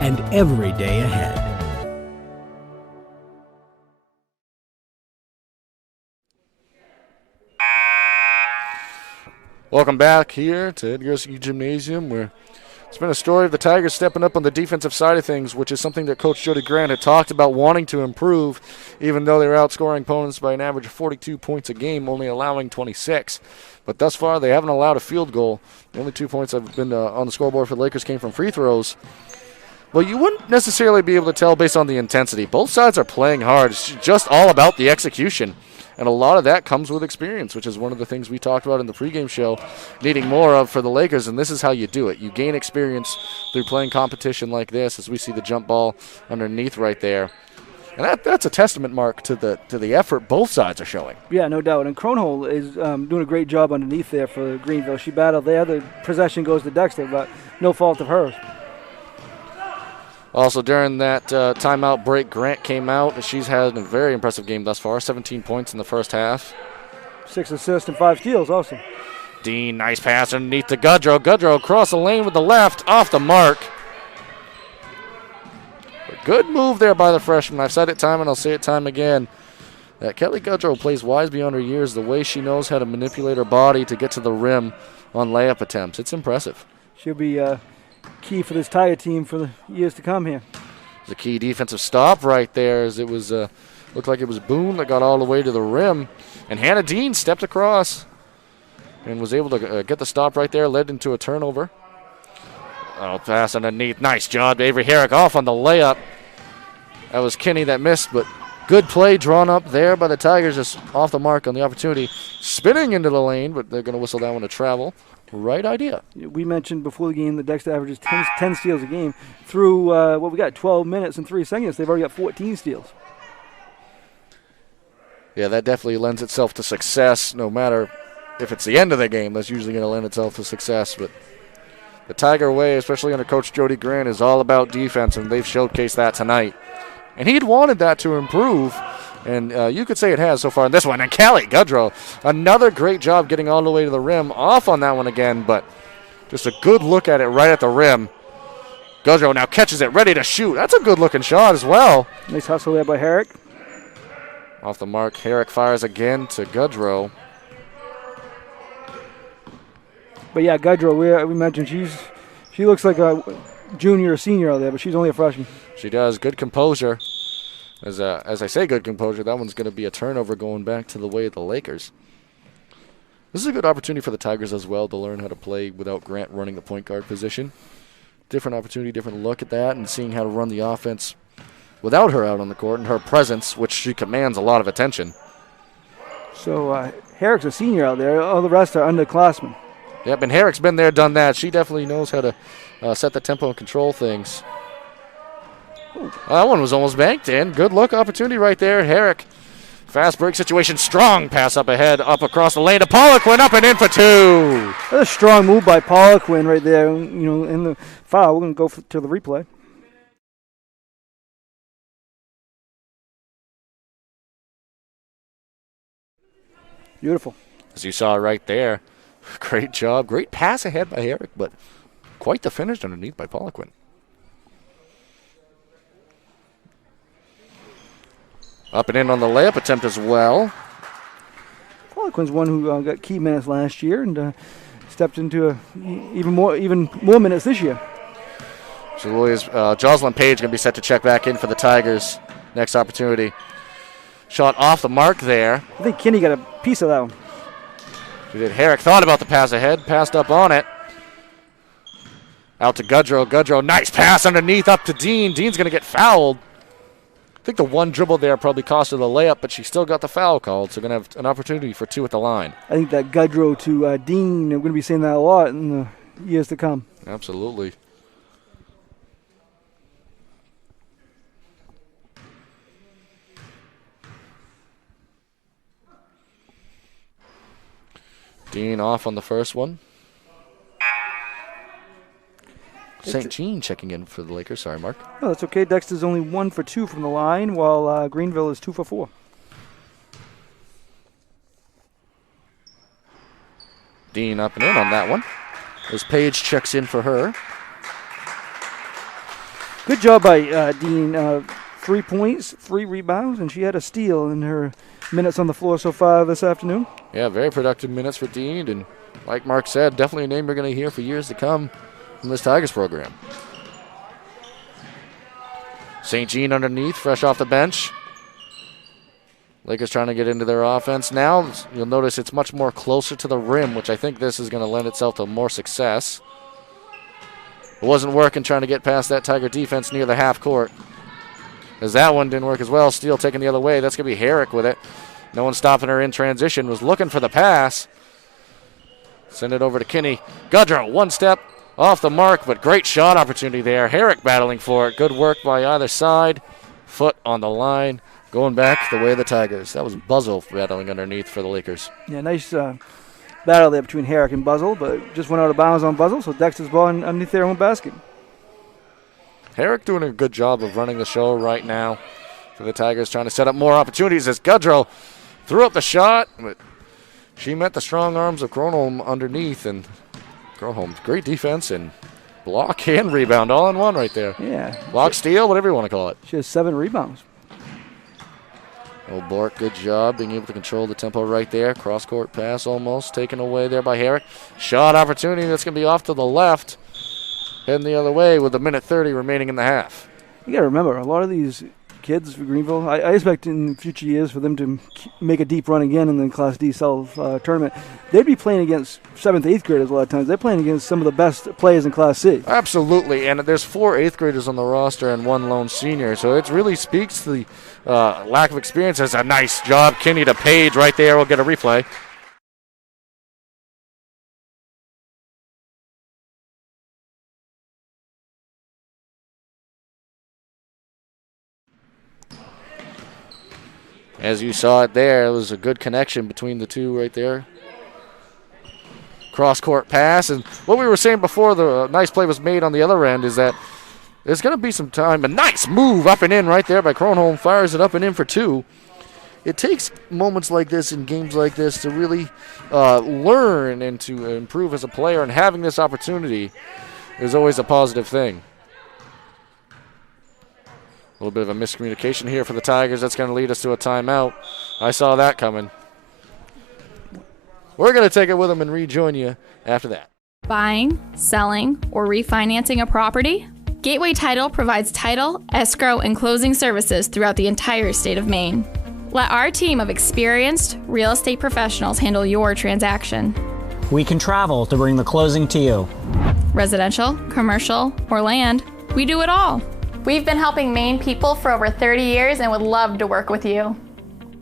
and every day ahead. Welcome back here to Edgar Gymnasium, where it's been a story of the Tigers stepping up on the defensive side of things, which is something that Coach Jody Grant had talked about wanting to improve, even though they were outscoring opponents by an average of 42 points a game, only allowing 26. But thus far, they haven't allowed a field goal. The only 2 points that have been on the scoreboard for the Lakers came from free throws. Well, you wouldn't necessarily be able to tell based on the intensity. Both sides are playing hard. It's just all about the execution. And a lot of that comes with experience, which is one of the things we talked about in the pregame show, needing more of for the Lakers, and this is how you do it. You gain experience through playing competition like this, as we see the jump ball underneath right there. And that's a testament, Mark, to the effort both sides are showing. Yeah, no doubt. And Kronholm is doing a great job underneath there for Greenville. She battled there. The possession goes to Dexter, but no fault of hers. Also, during that timeout break, Grant came out. She's had a very impressive game thus far, 17 points in the first half. 6 assists and 5 steals also. Dean, nice pass underneath to Goodrow. Goodrow across the lane with the left, off the mark. A good move there by the freshman. I've said it time and I'll say it time again. That Kelly Goodrow plays wise beyond her years, the way she knows how to manipulate her body to get to the rim on layup attempts. It's impressive. She'll be key for this Tiger team for the years to come here. The key defensive stop right there, as it was looked like it was Boone that got all the way to the rim, and Hannah Dean stepped across and was able to get the stop right there, led into a turnover. Oh, pass underneath. Nice job, Avery Herrick off on the layup. That was Kinney that missed, but good play drawn up there by the Tigers, just off the mark on the opportunity. Spinning into the lane, but they're going to whistle that one to travel. Right idea. We mentioned before the game that Dexter averages 10 steals a game. Through, 12 minutes and 3 seconds, they've already got 14 steals. Yeah, that definitely lends itself to success, no matter if it's the end of the game. That's usually going to lend itself to success. But the Tiger way, especially under Coach Jody Grant, is all about defense, and they've showcased that tonight. And he'd wanted that to improve, and you could say it has so far in this one. And Kelly Goodrow, another great job getting all the way to the rim. Off on that one again, but just a good look at it right at the rim. Goodrow now catches it, ready to shoot. That's a good-looking shot as well. Nice hustle there by Herrick. Off the mark, Herrick fires again to Goodrow. But yeah, Goodrow, we mentioned she looks like a junior or senior out there, but she's only a freshman. She does. Good composure. As I say good composure, that one's going to be a turnover going back to the way of the Lakers. This is a good opportunity for the Tigers as well to learn how to play without Grant running the point guard position. Different opportunity, different look at that, and seeing how to run the offense without her out on the court and her presence, which she commands a lot of attention. So Herrick's a senior out there. All the rest are underclassmen. Yep, and Herrick's been there, done that. She definitely knows how to set the tempo and control things. That one was almost banked in. Good look opportunity right there. Herrick, fast break situation, strong pass up ahead, up across the lane to Pollock, went up and in for two. That's a strong move by Pollock right there. In the foul, we're going to go to the replay. Beautiful. As you saw right there, great job. Great pass ahead by Herrick, but quite the finish underneath by Pollock. Up and in on the layup attempt as well. Pollock's one who got key minutes last year and stepped into even more minutes this year. Jocelyn Page going to be set to check back in for the Tigers. Next opportunity. Shot off the mark there. I think Kinney got a piece of that one. She did. Herrick thought about the pass ahead, passed up on it. Out to Goodrow. Goodrow, nice pass underneath up to Dean. Dean's going to get fouled. I think the one dribble there probably cost her the layup, but she still got the foul called, so going to have an opportunity for two at the line. I think that Goodrow to Dean, we're going to be saying that a lot in the years to come. Absolutely. Dean off on the first one. St. Jean checking in for the Lakers. Sorry, Mark. No, that's okay. Dexter's only 1 for 2 from the line, while Greenville is 2 for 4. Dean up and in on that one as Paige checks in for her. Good job by Dean. 3 points, 3 rebounds, and she had a steal in her minutes on the floor so far this afternoon. Yeah, very productive minutes for Dean, and like Mark said, definitely a name you're going to hear for years to come from this Tigers program. St. Jean underneath, fresh off the bench. Lakers trying to get into their offense now. You'll notice it's much more closer to the rim, which I think this is going to lend itself to more success. It wasn't working trying to get past that Tiger defense near the half court. As that one didn't work as well. Steele taking the other way. That's going to be Herrick with it. No one stopping her in transition. Was looking for the pass. Send it over to Kinney. Goodrow, one step off the mark, but great shot opportunity there. Herrick battling for it. Good work by either side. Foot on the line. Going back the way of the Tigers. That was Buzzle battling underneath for the Lakers. Yeah, nice battle there between Herrick and Buzzle, but just went out of bounds on Buzzle, so Dexter's ball underneath their own basket. Herrick doing a good job of running the show right now for the Tigers, trying to set up more opportunities as Goodrow threw up the shot, but she met the strong arms of Kronholm underneath, and Kronholm, great defense and block and rebound all in one right there. Yeah. Block, steal, whatever you want to call it. She has 7 rebounds. Bork, good job being able to control the tempo right there. Cross-court pass almost taken away there by Herrick. Shot opportunity that's going to be off to the left. Heading the other way with a minute 30 remaining in the half. You got to remember, a lot of these kids for Greenville, I expect in future years for them to make a deep run again in the Class D South tournament. They'd be playing against 7th, 8th graders a lot of times. They're playing against some of the best players in Class C. Absolutely, and there's 4 8th graders on the roster and 1 lone senior, so it really speaks to the lack of experience. That's a nice job. Kinney to Page right there. We'll get a replay. As you saw it there, it was a good connection between the two right there. Cross-court pass. And what we were saying before the nice play was made on the other end is that there's going to be some time. A nice move up and in right there by Kronholm. Fires it up and in for 2. It takes moments like this and games like this to really learn and to improve as a player. And having this opportunity is always a positive thing. A little bit of a miscommunication here for the Tigers. That's going to lead us to a timeout. I saw that coming. We're going to take it with them and rejoin you after that. Buying, selling, or refinancing a property? Gateway Title provides title, escrow, and closing services throughout the entire state of Maine. Let our team of experienced real estate professionals handle your transaction. We can travel to bring the closing to you. Residential, commercial, or land, we do it all. We've been helping Maine people for over 30 years and would love to work with you.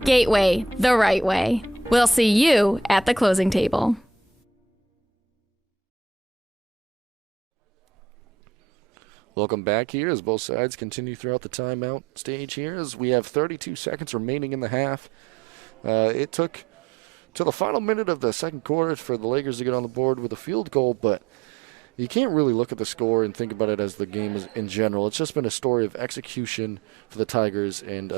Gateway, the right way. We'll see you at the closing table. Welcome back here as both sides continue throughout the timeout stage here as we have 32 seconds remaining in the half. It took to the final minute of the second quarter for the Lakers to get on the board with a field goal, but you can't really look at the score and think about it as the game is in general. It's just been a story of execution for the Tigers and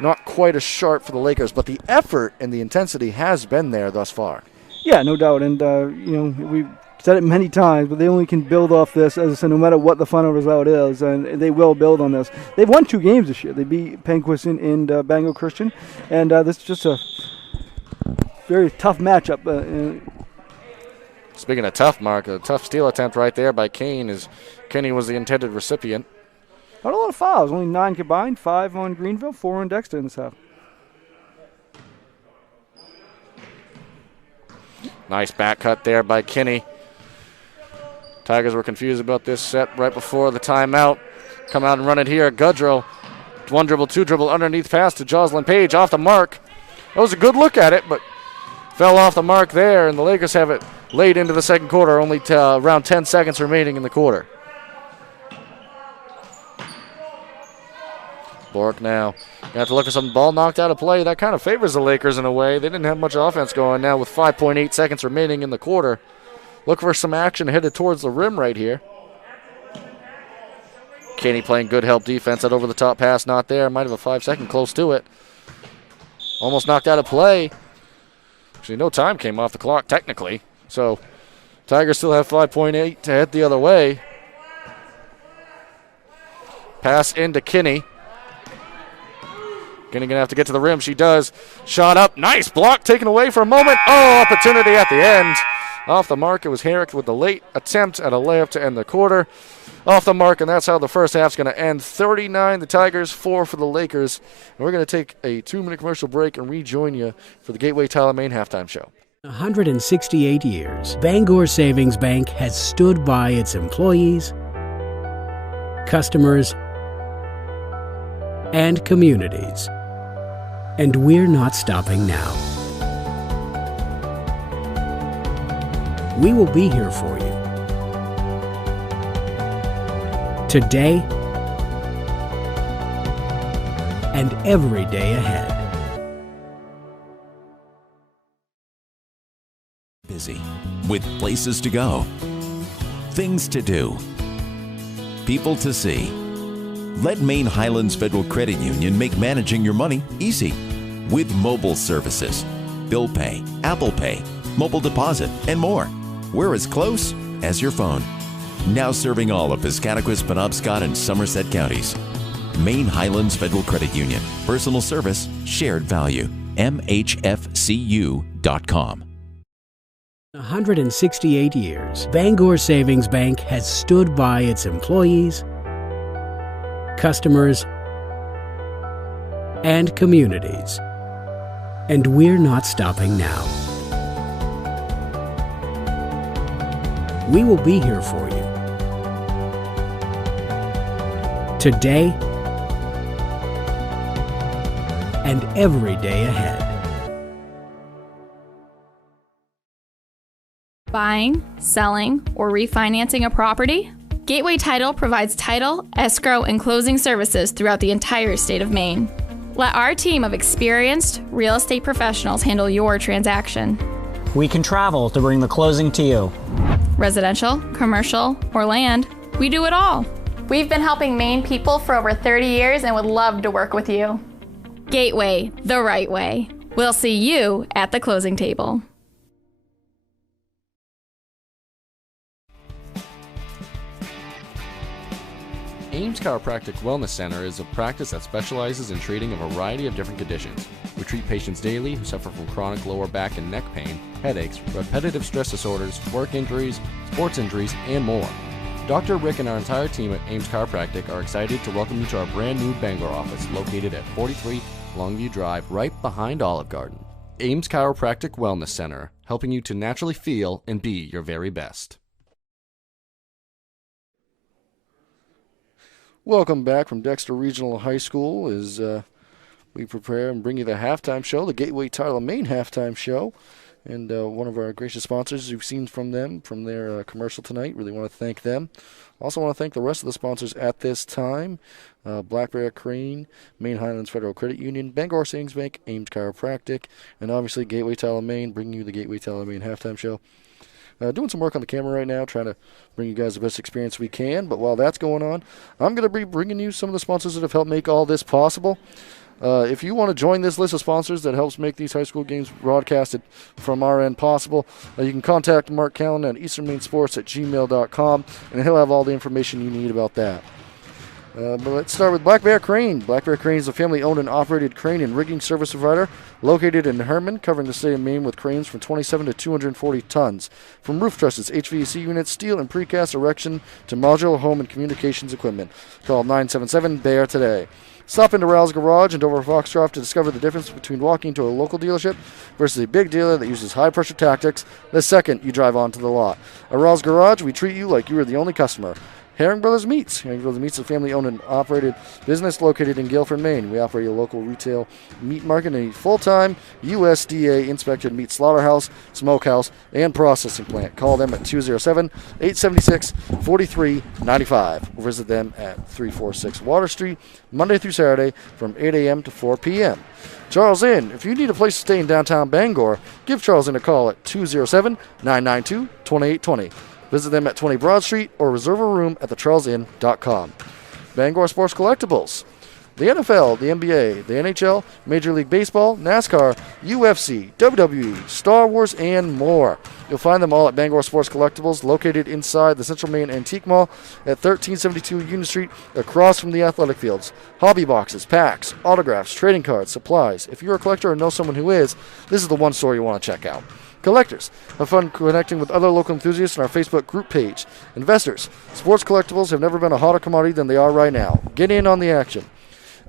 not quite as sharp for the Lakers, but the effort and the intensity has been there thus far. Yeah, no doubt. And, we've said it many times, but they only can build off this, as I said, no matter what the final result is, and they will build on this. They've won 2 games this year. They beat Penquist and Bangor Christian, and this is just a very tough matchup. Speaking of tough, Mark, a tough steal attempt right there by Kane as Kenny was the intended recipient. Not a lot of fouls, only 9 combined, 5 on Greenville, 4 on Dexter in this half. Nice back cut there by Kinney. Tigers were confused about this set right before the timeout. Come out and run it here. Goodrow, 1 dribble, 2 dribble, underneath pass to Jocelyn Page, off the mark. That was a good look at it, but fell off the mark there, and the Lakers have it late into the second quarter, only around 10 seconds remaining in the quarter. Bork now gonna have to look for some ball knocked out of play. That kind of favors the Lakers in a way. They didn't have much offense going now with 5.8 seconds remaining in the quarter. Look for some action headed towards the rim right here. Kinney playing good help defense. That over-the-top pass not there. Might have a 5-second close to it. Almost knocked out of play. Actually, no time came off the clock technically. So Tigers still have 5.8 to head the other way. Pass into Kinney. Kinney gonna have to get to the rim. She does. Shot up. Nice block taken away for a moment. Oh, opportunity at the end. Off the mark. It was Herrick with the late attempt at a layup to end the quarter. Off the mark, and that's how the first half's going to end. 39 the Tigers, 4 for the Lakers. And we're going to take a 2-minute commercial break and rejoin you for the Gateway Tyler Maine halftime show. 168 years, Bangor Savings Bank has stood by its employees, customers, and communities. And we're not stopping now. We will be here for you today and every day ahead. Busy with places to go, things to do, people to see. Let Maine Highlands Federal Credit Union make managing your money easy with mobile services, bill pay, Apple Pay, mobile deposit, and more. We're as close as your phone. Now serving all of Piscataquis, Penobscot, and Somerset counties. Maine Highlands Federal Credit Union. Personal service, shared value. MHFCU.com. 168 years, Bangor Savings Bank has stood by its employees, customers, and communities. And we're not stopping now. We will be here for you today and every day ahead. Buying, selling, or refinancing a property? Gateway Title provides title, escrow, and closing services throughout the entire state of Maine. Let our team of experienced real estate professionals handle your transaction. We can travel to bring the closing to you. Residential, commercial, or land, we do it all. We've been helping Maine people for over 30 years and would love to work with you. Gateway, the right way. We'll see you at the closing table. Ames Chiropractic Wellness Center is a practice that specializes in treating a variety of different conditions. We treat patients daily who suffer from chronic lower back and neck pain, headaches, repetitive stress disorders, work injuries, sports injuries, and more. Dr. Rick and our entire team at Ames Chiropractic are excited to welcome you to our brand new Bangor office located at 43 Longview Drive, right behind Olive Garden. Ames Chiropractic Wellness Center, helping you to naturally feel and be your very best. Welcome back from Dexter Regional High School as we prepare and bring you the halftime show, the Gateway Tyler Maine halftime show. And one of our gracious sponsors, you've seen from them, from their commercial tonight. Really want to thank them. Also want to thank the rest of the sponsors at this time. Black Bear Crane, Maine Highlands Federal Credit Union, Bangor Savings Bank, Ames Chiropractic, and obviously Gateway Tyler Maine, bringing you the Gateway Tyler Maine halftime show. Doing some work on the camera right now, trying to bring you guys the best experience we can. But while that's going on, I'm going to be bringing you some of the sponsors that have helped make all this possible. If you want to join this list of sponsors that helps make these high school games broadcasted from our end possible, you can contact Mark Callan at easternmainesports@gmail.com, and he'll have all the information you need about that. But let's start with Black Bear Crane. Black Bear Crane is a family-owned and operated crane and rigging service provider located in Herman, covering the state of Maine with cranes from 27 to 240 tons. From roof trusses, HVAC units, steel and precast erection to modular home and communications equipment. Call 977-BEAR today. Stop into Ral's Garage in Dover Foxcroft to discover the difference between walking to a local dealership versus a big dealer that uses high-pressure tactics the second you drive onto the lot. At Ral's Garage, we treat you like you are the only customer. Herring Brothers Meats. Herring Brothers Meats is a family-owned and operated business located in Guilford, Maine. We operate a local retail meat market and a full-time USDA-inspected meat slaughterhouse, smokehouse, and processing plant. Call them at 207-876-4395. Or visit them at 346 Water Street, Monday through Saturday from 8 a.m. to 4 p.m. Charles Inn. If you need a place to stay in downtown Bangor, give Charles Inn a call at 207-992-2820. Visit them at 20 Broad Street or reserve a room at thecharlesinn.com. Bangor Sports Collectibles. The NFL, the NBA, the NHL, Major League Baseball, NASCAR, UFC, WWE, Star Wars, and more. You'll find them all at Bangor Sports Collectibles, located inside the Central Maine Antique Mall at 1372 Union Street, across from the athletic fields. Hobby boxes, packs, autographs, trading cards, supplies. If you're a collector or know someone who is, this is the one store you want to check out. Collectors, have fun connecting with other local enthusiasts on our Facebook group page. Investors, sports collectibles have never been a hotter commodity than they are right now. Get in on the action.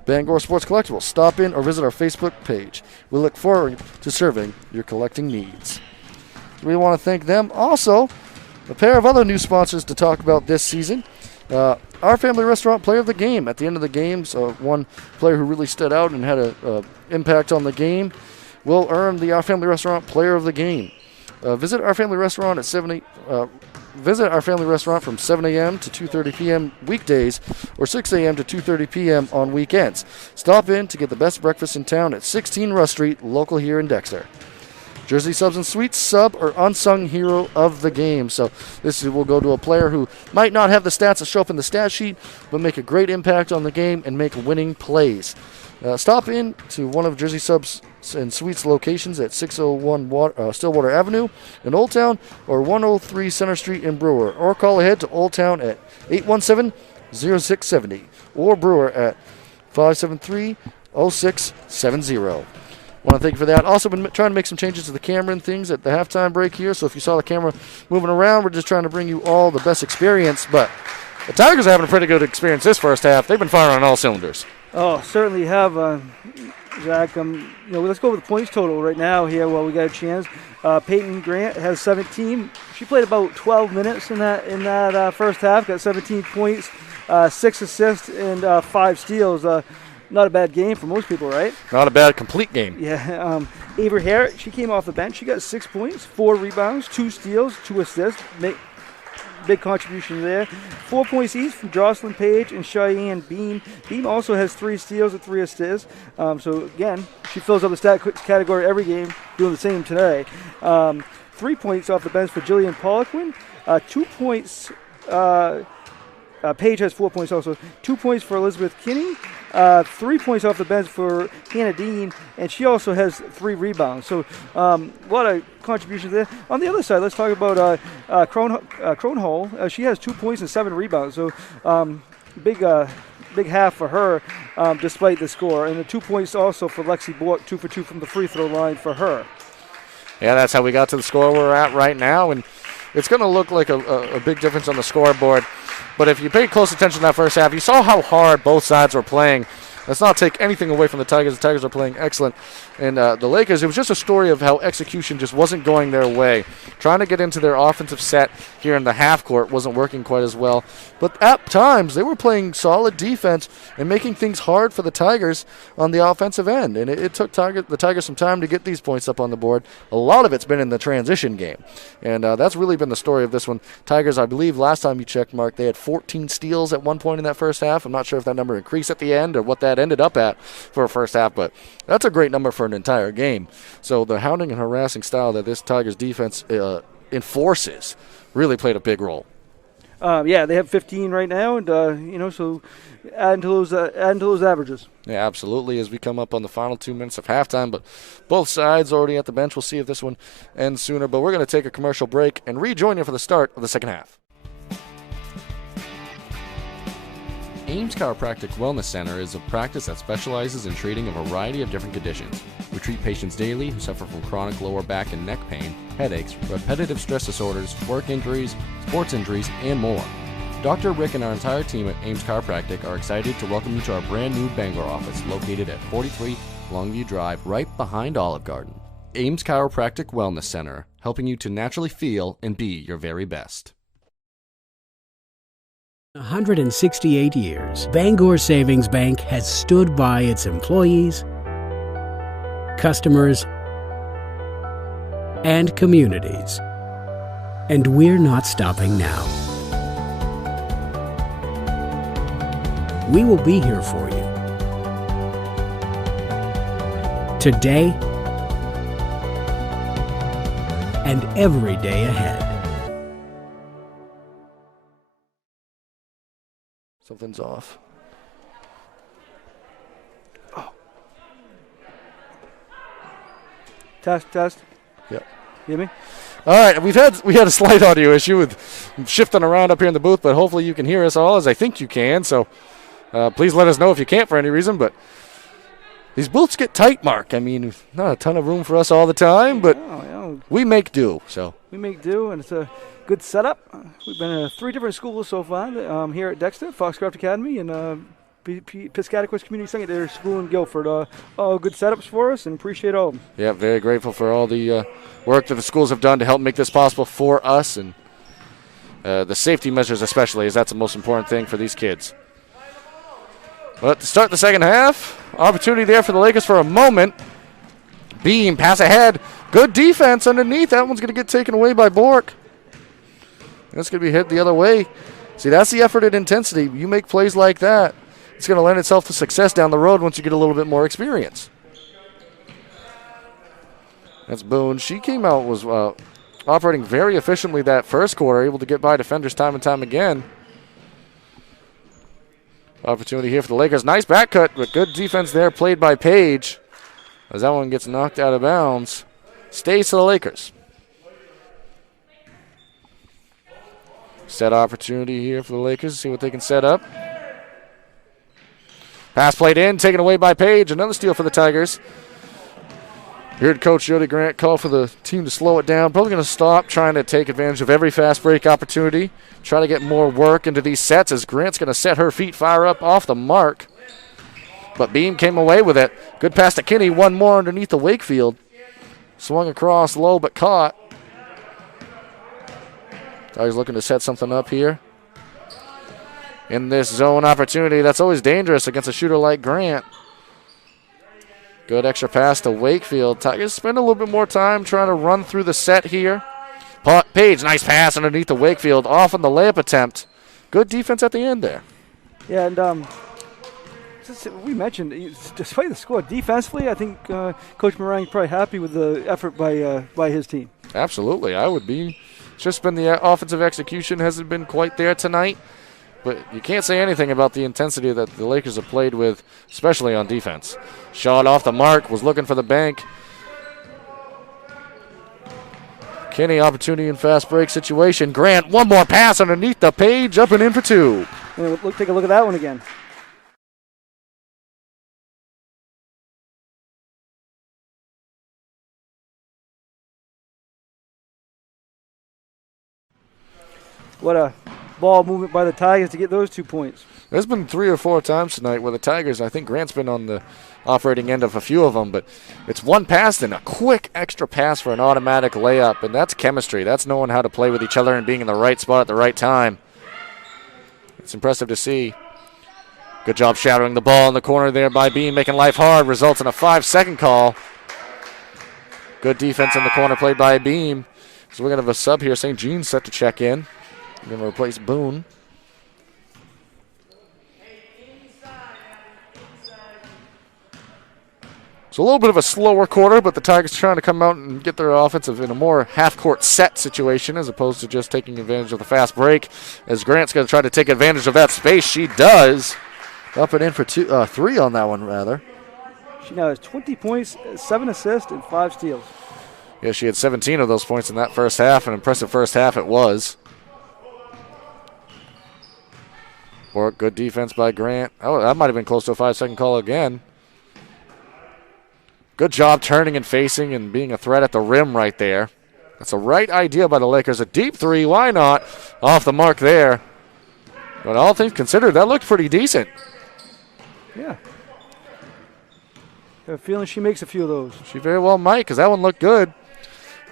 Bangor Sports Collectibles. Stop in or visit our Facebook page. We look forward to serving your collecting needs. We want to thank them. Also, a pair of other new sponsors to talk about this season. Our Family Restaurant Player of the Game. At the end of the games, one player who really stood out and had an impact on the game will earn the Our Family Restaurant Player of the Game. Visit Our Family Restaurant at Visit Our Family Restaurant from 7 a.m. to 2:30 p.m. weekdays or 6 a.m. to 2:30 p.m. on weekends. Stop in to get the best breakfast in town at 16 Russ Street, local here in Dexter. Jersey Subs and Sweets, sub or unsung hero of the game. So this will go to a player who might not have the stats that show up in the stat sheet, but make a great impact on the game and make winning plays. Stop in to one of Jersey Subs and Sweets locations at 601 Stillwater Avenue in Old Town or 103 Center Street in Brewer, or call ahead to Old Town at 817-0670 or Brewer at 573-0670. Want to thank you for that. Also been trying to make some changes to the camera and things at the halftime break here, so if you saw the camera moving around, we're just trying to bring you all the best experience, but the Tigers are having a pretty good experience this first half. They've been firing on all cylinders. Oh, certainly have, Zach. Let's go with the points total right now here while we got a chance. Peyton Grant has 17. She played about 12 minutes in that first half, got 17 points, 6 assists, and 5 steals. Not a bad game for most people, right? Not a bad complete game. Yeah. Avery Harrett, she came off the bench. She got 6 points, 4 rebounds, 2 steals, 2 assists. Big contribution there. 4 points each from Jocelyn Page and Cheyenne Beam. Beam also has 3 steals and 3 assists. So, again, she fills up the stat category every game, doing the same today. 3 points off the bench for Jillian Poliquin. 2 points. Page has 4 points also. 2 points for Elizabeth Kinney. 3 points off the bench for Hannah Dean, and she also has 3 rebounds. So a lot of contributions there. On the other side, let's talk about Kronhall. She has 2 points and 7 rebounds. So big half for her, despite the score. And the 2 points also for Lexi Bork, 2 for 2 from the free throw line for her. Yeah, that's how we got to the score we're at right now, and it's going to look like a big difference on the scoreboard. But if you paid close attention to that first half, you saw how hard both sides were playing. Let's not take anything away from the Tigers. The Tigers are playing excellent. And the Lakers, it was just a story of how execution just wasn't going their way. Trying to get into their offensive set here in the half court wasn't working quite as well. But at times, they were playing solid defense and making things hard for the Tigers on the offensive end. And it took the Tigers some time to get these points up on the board. A lot of it's been in the transition game. And that's really been the story of this one. Tigers, I believe, last time you checked, Mark, they had 14 steals at one point in that first half. I'm not sure if that number increased at the end or what that ended up at for a first half, but that's a great number for an entire game. So the hounding and harassing style that this Tigers defense enforces really played a big role. Yeah, they have 15 right now, and so adding to those averages. Yeah, absolutely. As we come up on the final 2 minutes of halftime, but both sides already at the bench. We'll see if this one ends sooner. But we're going to take a commercial break and rejoin you for the start of the second half. Ames Chiropractic Wellness Center is a practice that specializes in treating a variety of different conditions. We treat patients daily who suffer from chronic lower back and neck pain, headaches, repetitive stress disorders, work injuries, sports injuries, and more. Dr. Rick and our entire team at Ames Chiropractic are excited to welcome you to our brand new Bangor office located at 43 Longview Drive, right behind Olive Garden. Ames Chiropractic Wellness Center, helping you to naturally feel and be your very best. 168 years, Bangor Savings Bank has stood by its employees, customers, and communities. And we're not stopping now. We will be here for you today and every day ahead. Something's off. Test. Yep. Hear me? All right, we had a slight audio issue with shifting around up here in the booth, but hopefully you can hear us all, as I think you can. So please let us know if you can't for any reason. But these booths get tight, Mark. I mean, not a ton of room for us all the time, but we make do. So we make do, and it's a good setup. We've been in 3 different schools so far here at Dexter, Foxcroft Academy, and Piscataquis Community Secondary School in Guilford. All good setups for us, and appreciate all of them. Yeah, very grateful for all the work that the schools have done to help make this possible for us, and the safety measures especially, as that's the most important thing for these kids. But to start the second half, opportunity there for the Lakers for a moment. Beam, pass ahead. Good defense underneath. That one's going to get taken away by Bork. That's going to be hit the other way. See, that's the effort and intensity. You make plays like that, it's going to lend itself to success down the road once you get a little bit more experience. That's Boone. She came out, was operating very efficiently that first quarter, able to get by defenders time and time again. Opportunity here for the Lakers. Nice back cut, but good defense there played by Page. As that one gets knocked out of bounds. Stays to the Lakers. Set opportunity here for the Lakers. See what they can set up. Pass played in, taken away by Page. Another steal for the Tigers. You heard Coach Jody Grant call for the team to slow it down. Probably going to stop trying to take advantage of every fast break opportunity. Try to get more work into these sets as Grant's going to set her feet, fire up off the mark. But Beam came away with it. Good pass to Kinney. One more underneath the Wakefield. Swung across low but caught. Tigers looking to set something up here. In this zone opportunity, that's always dangerous against a shooter like Grant. Good extra pass to Wakefield. Tigers spend a little bit more time trying to run through the set here. Page, nice pass underneath the Wakefield. Off on the layup attempt. Good defense at the end there. Yeah, and we mentioned, despite the score, defensively, I think Coach Morang's probably happy with the effort by his team. Absolutely, I would be. It's just been the offensive execution hasn't been quite there tonight. But you can't say anything about the intensity that the Lakers have played with, especially on defense. Shot off the mark, was looking for the bank. Kinney, opportunity in fast break situation. Grant, one more pass underneath the Page, up and in for 2. Take a look at that one again. What a ball movement by the Tigers to get those 2 points. There's been 3 or 4 times tonight where the Tigers, I think Grant's been on the operating end of a few of them, but it's one pass and a quick extra pass for an automatic layup, and that's chemistry. That's knowing how to play with each other and being in the right spot at the right time. It's impressive to see. Good job shadowing the ball in the corner there by Beam, making life hard, results in a 5-second call. Good defense in the corner played by Beam. So we're going to have a sub here. St. Jean's set to check in. We're going to replace Boone. So a little bit of a slower quarter, but the Tigers trying to come out and get their offensive in a more half-court set situation as opposed to just taking advantage of the fast break. As Grant's going to try to take advantage of that space, she does. Up and in for 3 on that one, rather. She now has 20 points, 7 assists, and 5 steals. Yeah, she had 17 of those points in that first half. An impressive first half it was. Work, good defense by Grant. Oh, that might have been close to a 5-second call again. Good job turning and facing and being a threat at the rim right there. That's the right idea by the Lakers. A deep 3, why not? Off the mark there. But all things considered, that looked pretty decent. Yeah. I have a feeling she makes a few of those. She very well might, because that one looked good.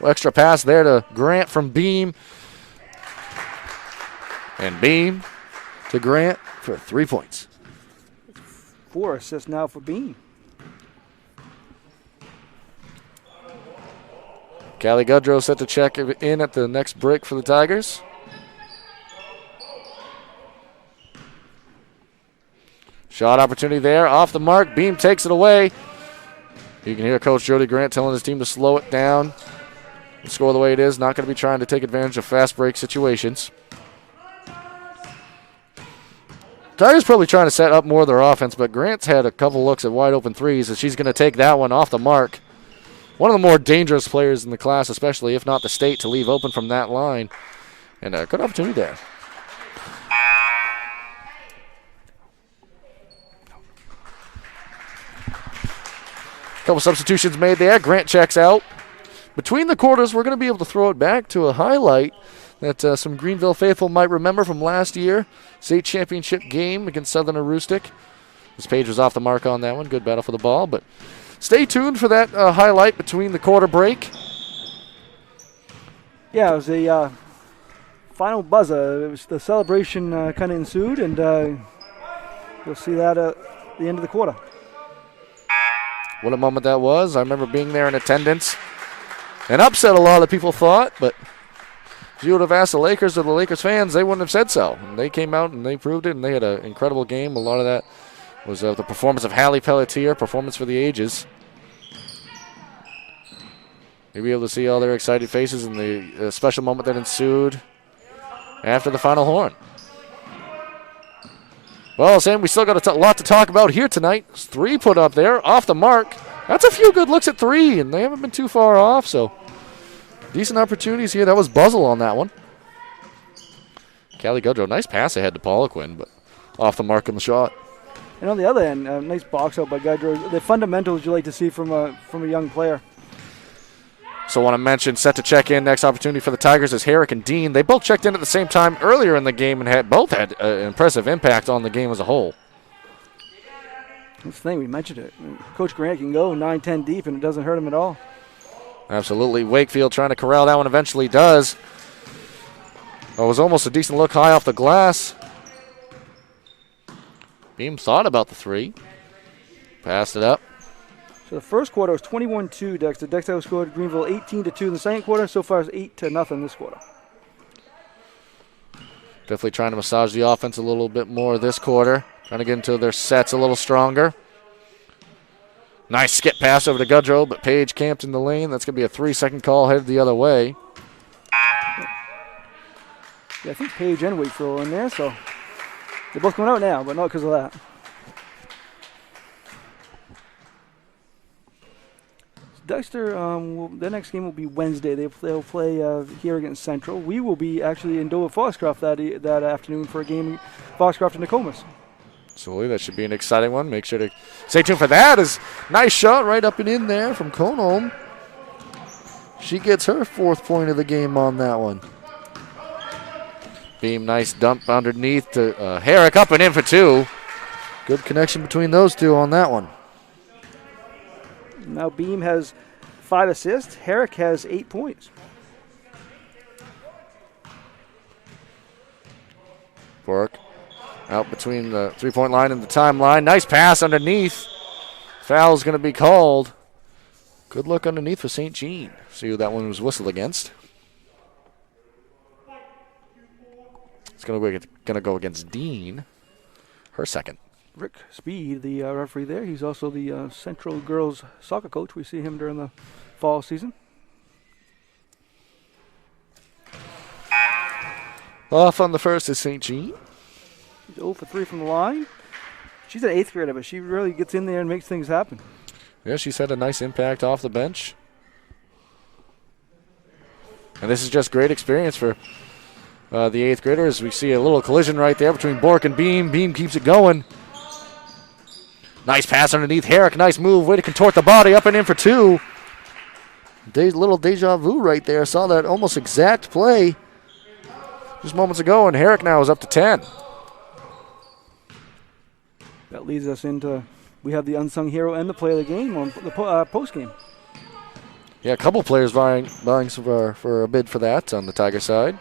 Extra pass there to Grant from Beam. And Beam to Grant for 3 points. 4 assists now for Beam. Callie Gudrow set to check in at the next break for the Tigers. Shot opportunity there, off the mark. Beam takes it away. You can hear Coach Jody Grant telling his team to slow it down. Score the way it is. Not going to be trying to take advantage of fast break situations. Tigers probably trying to set up more of their offense, but Grant's had a couple looks at wide open threes, and she's going to take that one off the mark. One of the more dangerous players in the class, especially, if not the state, to leave open from that line. And a good opportunity there. Couple substitutions made there. Grant checks out. Between the quarters, we're going to be able to throw it back to a highlight that some Greenville faithful might remember from last year. State championship game against Southern Aroostook. This page was off the mark on that one. Good battle for the ball, but stay tuned for that highlight between the quarter break. Yeah, it was a final buzzer. It was the celebration kind of ensued, and you'll see that at the end of the quarter. What a moment that was. I remember being there in attendance. And upset, a lot of people thought, but if you would have asked the Lakers or the Lakers fans, they wouldn't have said so. And they came out and they proved it, and they had an incredible game. A lot of that was the performance of Hallie Pelletier, performance for the ages. You'll be able to see all their excited faces in the special moment that ensued after the final horn. Well, Sam, we still got a lot to talk about here tonight. 3 put up there, off the mark. That's a few good looks at 3, and they haven't been too far off, so decent opportunities here. That was Buzzle on that one. Callie Gudrow, nice pass ahead to Poliquin, but off the mark on the shot. And on the other end, nice box out by Gudrow. The fundamentals you like to see from a young player. So I want to mention, set to check in, next opportunity for the Tigers is Herrick and Dean. They both checked in at the same time earlier in the game and both had an impressive impact on the game as a whole. That's the thing, we mentioned it. Coach Grant can go 9-10 deep, and it doesn't hurt him at all. Absolutely. Wakefield trying to corral that one, eventually does. It was almost a decent look high off the glass. Beam thought about the 3. Passed it up. So the first quarter was 21-2, Dexter. Dexter scored Greenville 18-2 in the second quarter. So far it's 8-0 this quarter. Definitely trying to massage the offense a little bit more this quarter. Trying to get into their sets a little stronger. Nice skip pass over to Gudrow, but Page camped in the lane. That's going to be a 3-second call headed the other way. Yeah, I think Page and Wakefield are in there, so they're both going out now, but not because of that. Dexter, their next game will be Wednesday. They'll play here against Central. We will be actually in Dover Foxcroft that afternoon for a game, Foxcroft and Nokomis. Absolutely, that should be an exciting one. Make sure to stay tuned for that. Is nice shot right up and in there from Conholm. She gets her 4th point of the game on that one. Beam, nice dump underneath to Herrick, up and in for 2. Good connection between those two on that one. Now Beam has 5 assists. Herrick has 8 points. Bork out between the 3-point line and the timeline. Nice pass underneath. Foul's going to be called. Good look underneath for St. Jean. See who that one was whistled against. It's going to go against Dean. Her second. Rick Speed, the referee there. He's also the Central girls soccer coach. We see him during the fall season. Off on the first is St. Jean. She's 0 for 3 from the line. She's an 8th grader, but she really gets in there and makes things happen. Yeah, she's had a nice impact off the bench. And this is just great experience for the 8th graders. We see a little collision right there between Bork and Beam. Beam keeps it going. Nice pass underneath Herrick. Nice move. Way to contort the body. Up and in for 2. Little deja vu right there. Saw that almost exact play just moments ago, and Herrick now is up to 10. That leads us into, we have the unsung hero and the play of the game on the post game. Yeah, a couple players vying for a bid for that on the Tiger side,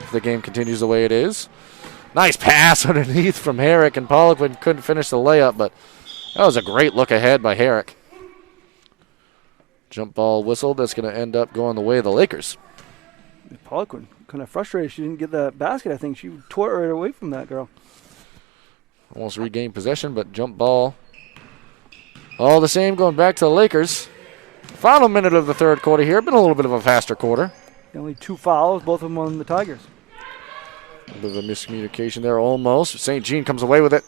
if the game continues the way it is. Nice pass underneath from Herrick, and Poliquin couldn't finish the layup, but that was a great look ahead by Herrick. Jump ball whistled. That's going to end up going the way of the Lakers. Poliquin kind of frustrated. She didn't get the basket, I think. She tore it right away from that girl. Almost regained possession, but jump ball. All the same, going back to the Lakers. Final minute of the third quarter here. Been a little bit of a faster quarter. Only 2 fouls, both of them on the Tigers. A bit of a miscommunication there almost. St. Jean comes away with it.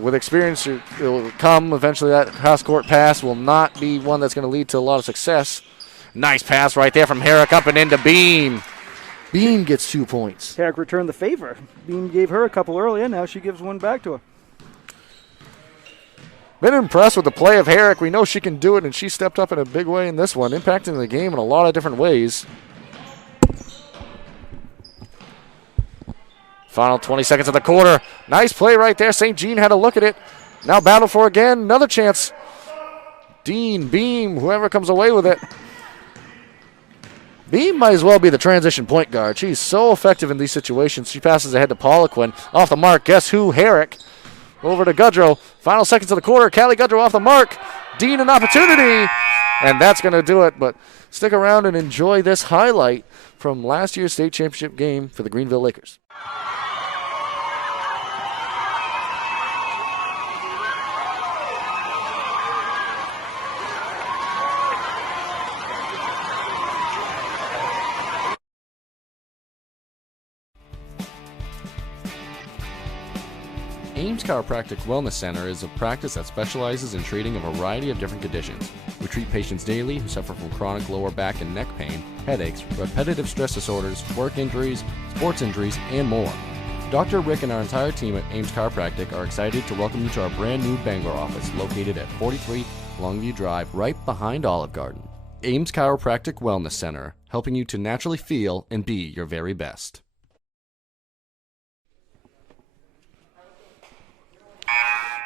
With experience, it will come. Eventually, that cross-court pass will not be one that's going to lead to a lot of success. Nice pass right there from Herrick up and into Beam. Beam gets 2 points. Herrick returned the favor. Beam gave her a couple earlier. Now she gives one back to her. Been impressed with the play of Herrick. We know she can do it, and she stepped up in a big way in this one, impacting the game in a lot of different ways. Final 20 seconds of the quarter. Nice play right there. St. Jean had a look at it. Now battle for again. Another chance. Dean, Beam, whoever comes away with it. Beam might as well be the transition point guard. She's so effective in these situations. She passes ahead to Poliquin. Off the mark. Guess who? Herrick. Over to Goodrow. Final seconds of the quarter. Callie Goodrow off the mark. Dean an opportunity. And that's going to do it. But stick around and enjoy this highlight from last year's state championship game for the Greenville Lakers. Ames Chiropractic Wellness Center is a practice that specializes in treating a variety of different conditions. We treat patients daily who suffer from chronic lower back and neck pain, headaches, repetitive stress disorders, work injuries, sports injuries, and more. Dr. Rick and our entire team at Ames Chiropractic are excited to welcome you to our brand new Bangor office located at 43 Longview Drive, right behind Olive Garden. Ames Chiropractic Wellness Center, helping you to naturally feel and be your very best.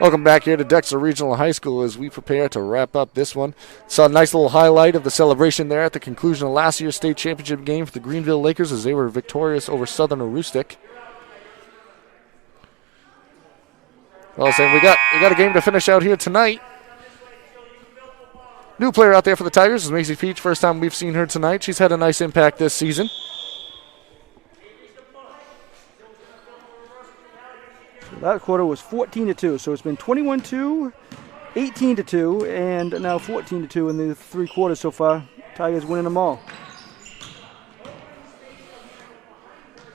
Welcome back here to Dexter Regional High School as we prepare to wrap up this one. Saw a nice little highlight of the celebration there at the conclusion of last year's state championship game for the Greenville Lakers as they were victorious over Southern Aroostook. Well, saying we got a game to finish out here tonight. New player out there for the Tigers is Macy Peach. First time we've seen her tonight. She's had a nice impact this season. That quarter was 14-2, so it's been 21-2, 18-2, and now 14-2 in the 3 quarters so far. Tigers winning them all.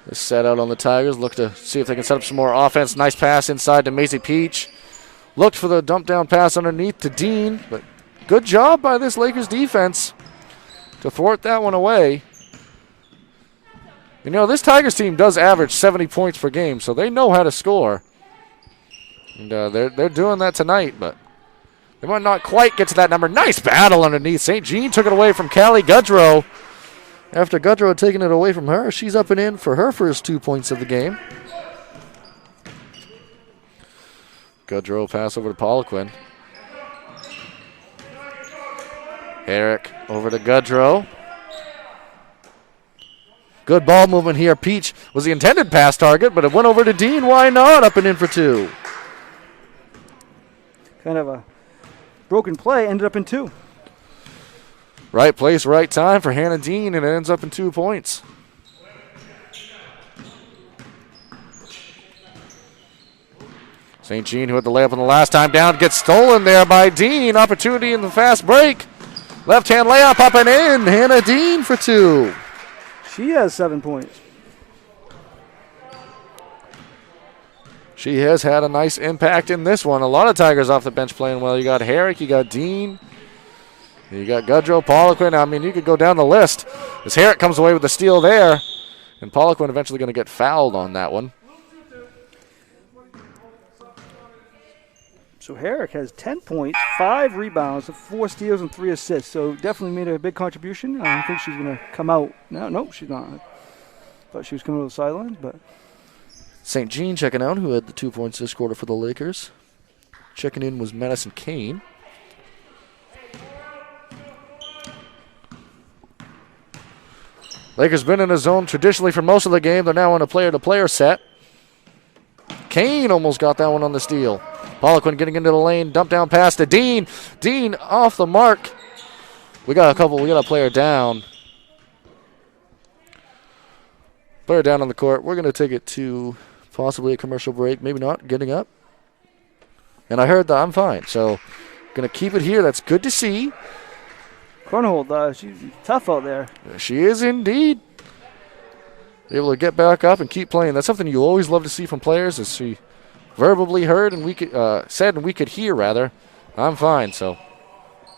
They set out on the Tigers, look to see if they can set up some more offense. Nice pass inside to Macy Peach. Looked for the dump down pass underneath to Dean, but good job by this Lakers defense to thwart that one away. You know, this Tigers team does average 70 points per game, so they know how to score. And they're doing that tonight, but they might not quite get to that number. Nice battle underneath. St. Jean took it away from Callie Goodrow. After Goodrow had taken it away from her, she's up and in for her first 2 points of the game. Goodrow pass over to Poliquin. Herrick over to Goodrow. Good ball movement here. Peach was the intended pass target, but it went over to Dean. Why not? Up and in for 2. Kind of a broken play, ended up in 2. Right place, right time for Hannah Dean, and it ends up in 2 points. St. Jean, who had the layup on the last time down, gets stolen there by Dean. Opportunity in the fast break. Left-hand layup up and in. Hannah Dean for 2. She has 7 points. She has had a nice impact in this one. A lot of Tigers off the bench playing well. You got Herrick, you got Dean, you got Goodrow, Poliquin. I mean, you could go down the list. As Herrick comes away with the steal there, and Poliquin eventually going to get fouled on that one. So Herrick has 10 points, 5 rebounds, 4 steals, and 3 assists. So definitely made a big contribution. I think she's going to come out. No, she's not. Thought she was coming to the sidelines, but. St. Jean checking out, who had the 2 points this quarter for the Lakers. Checking in was Madison Kane. Lakers been in a zone traditionally for most of the game. They're now in a player-to-player set. Kane almost got that one on the steal. Poliquin getting into the lane, dump down pass to Dean. Dean off the mark. We got a player down. Player down on the court. We're going to take it to possibly a commercial break. Maybe not. Getting up. And I heard that I'm fine. So, going to keep it here. That's good to see. Kronhold, she's tough out there. She is indeed. Able to get back up and keep playing. That's something you always love to see from players, is she verbally heard and we could said and we could hear rather. I'm fine, so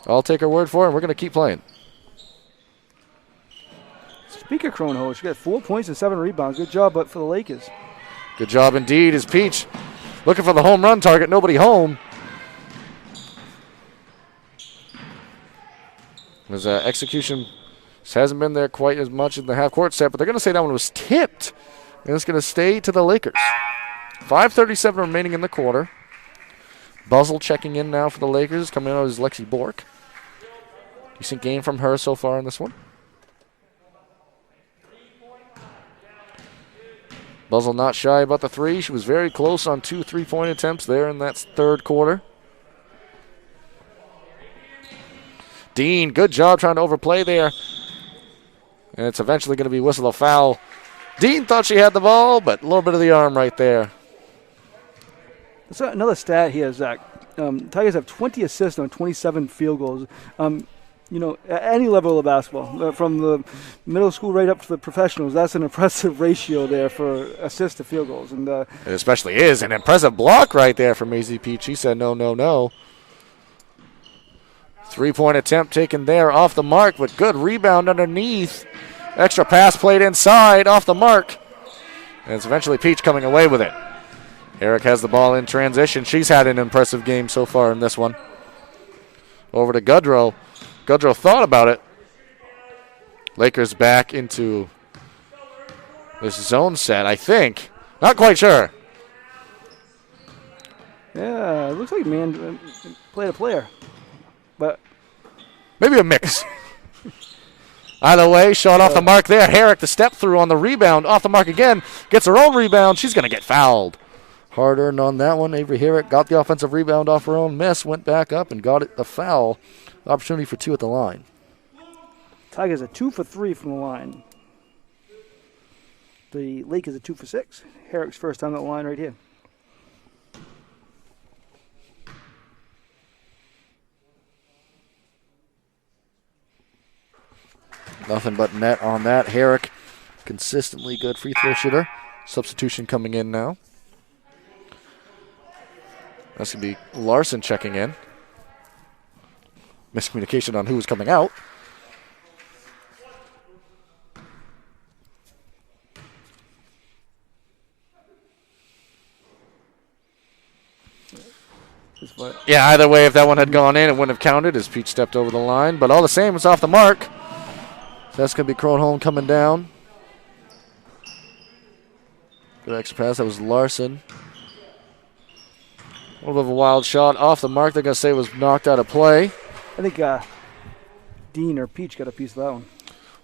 I'll take her word for it, and we're going to keep playing. Speaker Kronhold, she got 4 points and 7 rebounds. Good job, but for the Lakers. Good job indeed. Is Peach looking for the home run target? Nobody home. His execution hasn't been there quite as much in the half-court set, but they're going to say that one was tipped, and it's going to stay to the Lakers. 5:37 remaining in the quarter. Buzzle checking in now for the Lakers. Coming out is Lexi Bork. Decent game from her so far in this one. Buzzle not shy about the three. She was very close on 2 3-point attempts there in that third quarter. Dean, good job trying to overplay there. And it's eventually going to be whistle a foul. Dean thought she had the ball, but a little bit of the arm right there. That's another stat here, Zach. Tigers have 20 assists on 27 field goals. At any level of basketball, from the middle school right up to the professionals, that's an impressive ratio there for assists to field goals. And it especially is an impressive block right there from Maisie Peach. She said no, no, no. 3-point attempt taken there off the mark, but good rebound underneath. Extra pass played inside, off the mark. And it's eventually Peach coming away with it. Eric has the ball in transition. She's had an impressive game so far in this one. Over to Goodrow. Goodrow thought about it. Lakers back into this zone set, I think. Not quite sure. Yeah, it looks like man played a player. But maybe a mix. Either way, shot off the mark there. Herrick the step through on the rebound. Off the mark again. Gets her own rebound. She's going to get fouled. Hard earned on that one. Avery Herrick got the offensive rebound off her own miss. Went back up and got it a foul. Opportunity for 2 at the line. Tigers are 2 for 3 from the line. The Lakers are 2 for 6. Herrick's first time at the line right here. Nothing but net on that. Herrick, consistently good free throw shooter. Substitution coming in now. That's going to be Larson checking in. Miscommunication on who was coming out. Yeah, either way, if that one had gone in, it wouldn't have counted as Peach stepped over the line. But all the same, it's off the mark. So that's going to be Kronholm coming down. Good extra pass. That was Larson. A little bit of a wild shot off the mark. They're going to say it was knocked out of play. I think Dean or Peach got a piece of that one.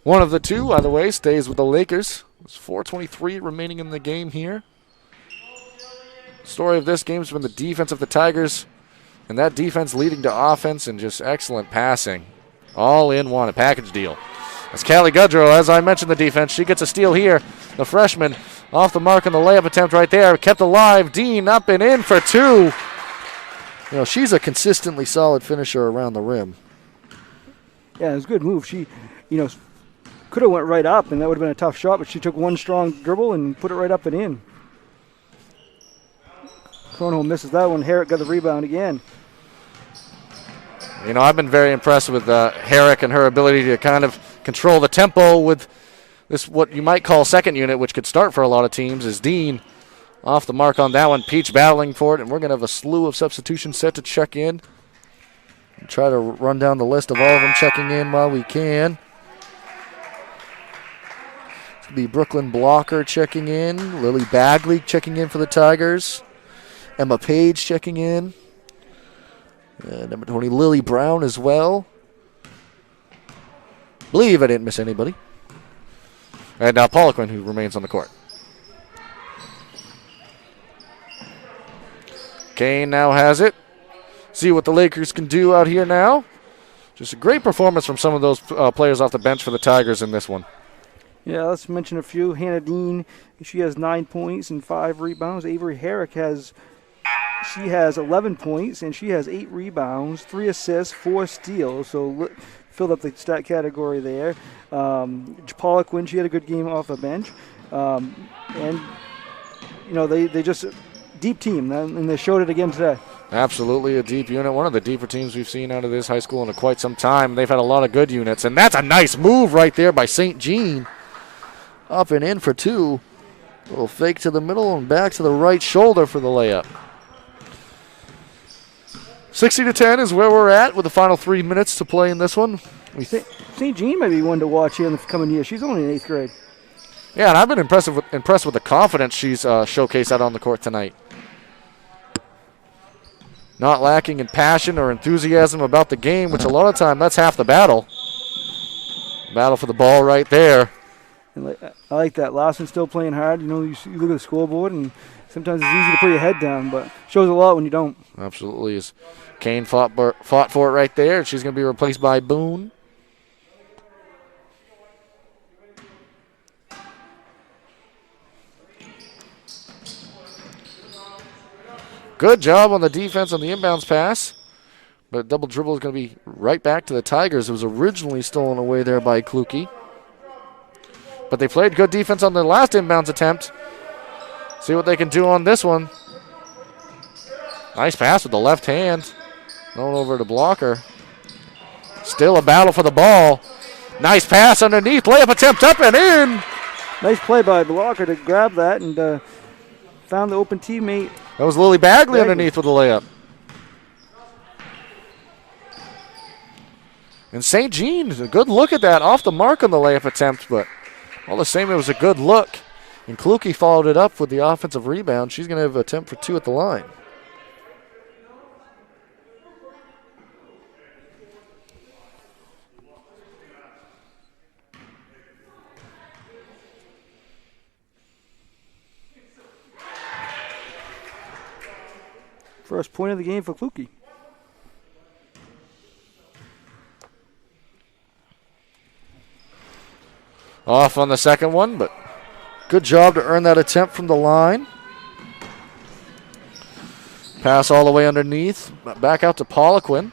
One of the two, either way, stays with the Lakers. There's 4:23 remaining in the game here. Story of this game has been the defense of the Tigers, and that defense leading to offense and just excellent passing. All in one, a package deal. As Callie Goodrow, as I mentioned the defense, she gets a steal here. The freshman off the mark on the layup attempt right there. Kept alive. Dean up and in for 2. She's a consistently solid finisher around the rim. Yeah, it was a good move. She, could have went right up, and that would have been a tough shot, but she took one strong dribble and put it right up and in. Kronholm misses that one. Herrick got the rebound again. I've been very impressed with Herrick and her ability to kind of control the tempo with this, what you might call second unit, which could start for a lot of teams, is Dean off the mark on that one. Peach battling for it, and we're going to have a slew of substitutions set to check in. And try to run down the list of all of them checking in while we can. It's going to be Brooklyn Blocker checking in. Lily Bagley checking in for the Tigers. Emma Page checking in. Number 20, Lily Brown as well. Believe I didn't miss anybody. And now Poliquin, who remains on the court. Kane now has it. See what the Lakers can do out here now. Just a great performance from some of those players off the bench for the Tigers in this one. Yeah, let's mention a few. Hannah Dean, she has 9 points and 5 rebounds. Avery Herrick has 11 points and she has 8 rebounds, 3 assists, 4 steals. So filled up the stat category there. Paula Quinn, she had a good game off the bench. And, they just deep team, and they showed it again today. Absolutely a deep unit. One of the deeper teams we've seen out of this high school in quite some time. They've had a lot of good units, and that's a nice move right there by St. Jean. Up and in for 2. A little fake to the middle and back to the right shoulder for the layup. 60-10 is where we're at with the final 3 minutes to play in this one. St. Jean may be one to watch here in the coming year. She's only in 8th grade. Yeah, and I've been impressed with the confidence she's showcased out on the court tonight. Not lacking in passion or enthusiasm about the game, which a lot of time that's half the battle. Battle for the ball right there. I like that. Lawson's still playing hard. You look at the scoreboard, and sometimes it's easy to put your head down, but shows a lot when you don't. Absolutely. As Kane fought for it right there. She's going to be replaced by Boone. Good job on the defense on the inbounds pass. But double dribble is going to be right back to the Tigers. It was originally stolen away there by Kluke. But they played good defense on their last inbounds attempt. See what they can do on this one. Nice pass with the left hand. Going over to blocker. Still a battle for the ball. Nice pass underneath. Layup attempt up and in. Nice play by blocker to grab that and found the open teammate. That was Lily Bagley underneath with the layup. And St. Jean, a good look at that. Off the mark on the layup attempt, but all the same, it was a good look. And Kluke followed it up with the offensive rebound. She's going to have an attempt for 2 at the line. First point of the game for Kluke. Off on the second one, but good job to earn that attempt from the line. Pass all the way underneath. Back out to Poliquin.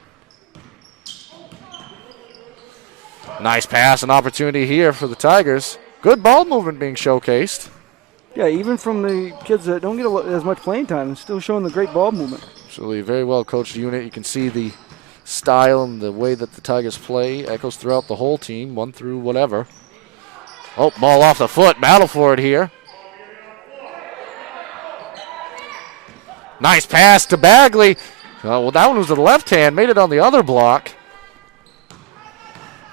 Nice pass and opportunity here for the Tigers. Good ball movement being showcased. Yeah, even from the kids that don't get as much playing time, it's still showing the great ball movement. Absolutely, very well coached unit. You can see the style and the way that the Tigers play echoes throughout the whole team, 1 through whatever. Oh, ball off the foot. Battle for it here. Nice pass to Bagley. Well, that one was the left hand. Made it on the other block.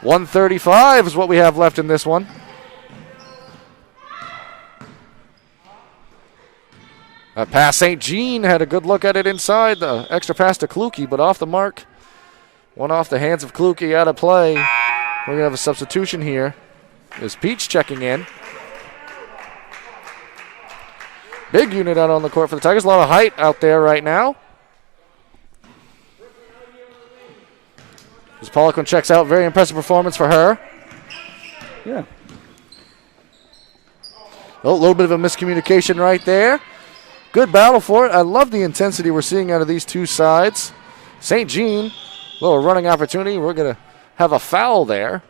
1:35 is what we have left in this one. That pass, St. Jean had a good look at it inside. The extra pass to Kluke, but off the mark. One off the hands of Kluke, out of play. We're going to have a substitution here. Is Peach checking in. Big unit out on the court for the Tigers. A lot of height out there right now. As Poliquin checks out, very impressive performance for her. Yeah. Oh, a little bit of a miscommunication right there. Good battle for it. I love the intensity we're seeing out of these two sides. St. Jean, little running opportunity. We're going to have a foul there.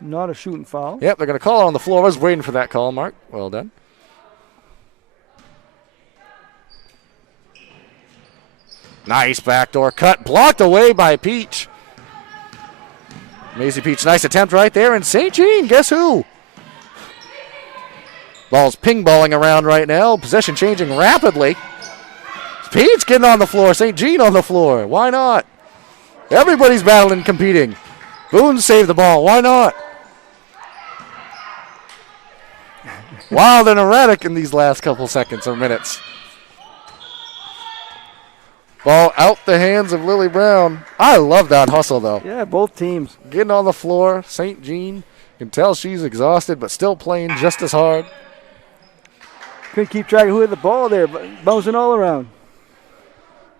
Not a shooting foul. Yep, they're going to call it on the floor. I was waiting for that call, Mark. Well done. Nice backdoor cut. Blocked away by Peach. Maisie Peach, nice attempt right there. And St. Jean, guess who? Ball's ping-balling around right now. Possession changing rapidly. Peach getting on the floor. St. Jean on the floor. Why not? Everybody's battling, competing. Boone saved the ball. Why not? Wild and erratic in these last couple seconds or minutes. Ball out the hands of Lily Brown. I love that hustle, though. Yeah, both teams. Getting on the floor. St. Jean can tell she's exhausted, but still playing just as hard. Couldn't keep track of who had the ball there, but bouncing all around.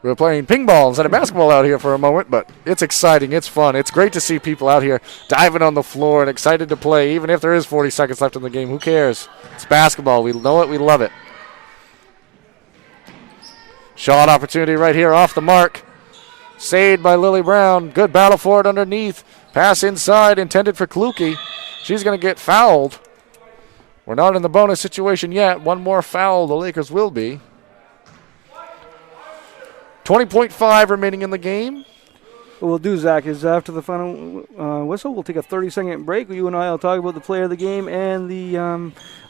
We're playing ping ball instead of basketball out here for a moment, but it's exciting. It's fun. It's great to see people out here diving on the floor and excited to play, even if there is 40 seconds left in the game. Who cares? It's basketball. We know it. We love it. Shot opportunity right here off the mark. Saved by Lily Brown. Good battle for it underneath. Pass inside intended for Kluke. She's going to get fouled. We're not in the bonus situation yet. One more foul the Lakers will be. 20.5 remaining in the game. What we'll do, Zach, is after the final whistle, we'll take a 30-second break. You and I will talk about the player of the game and the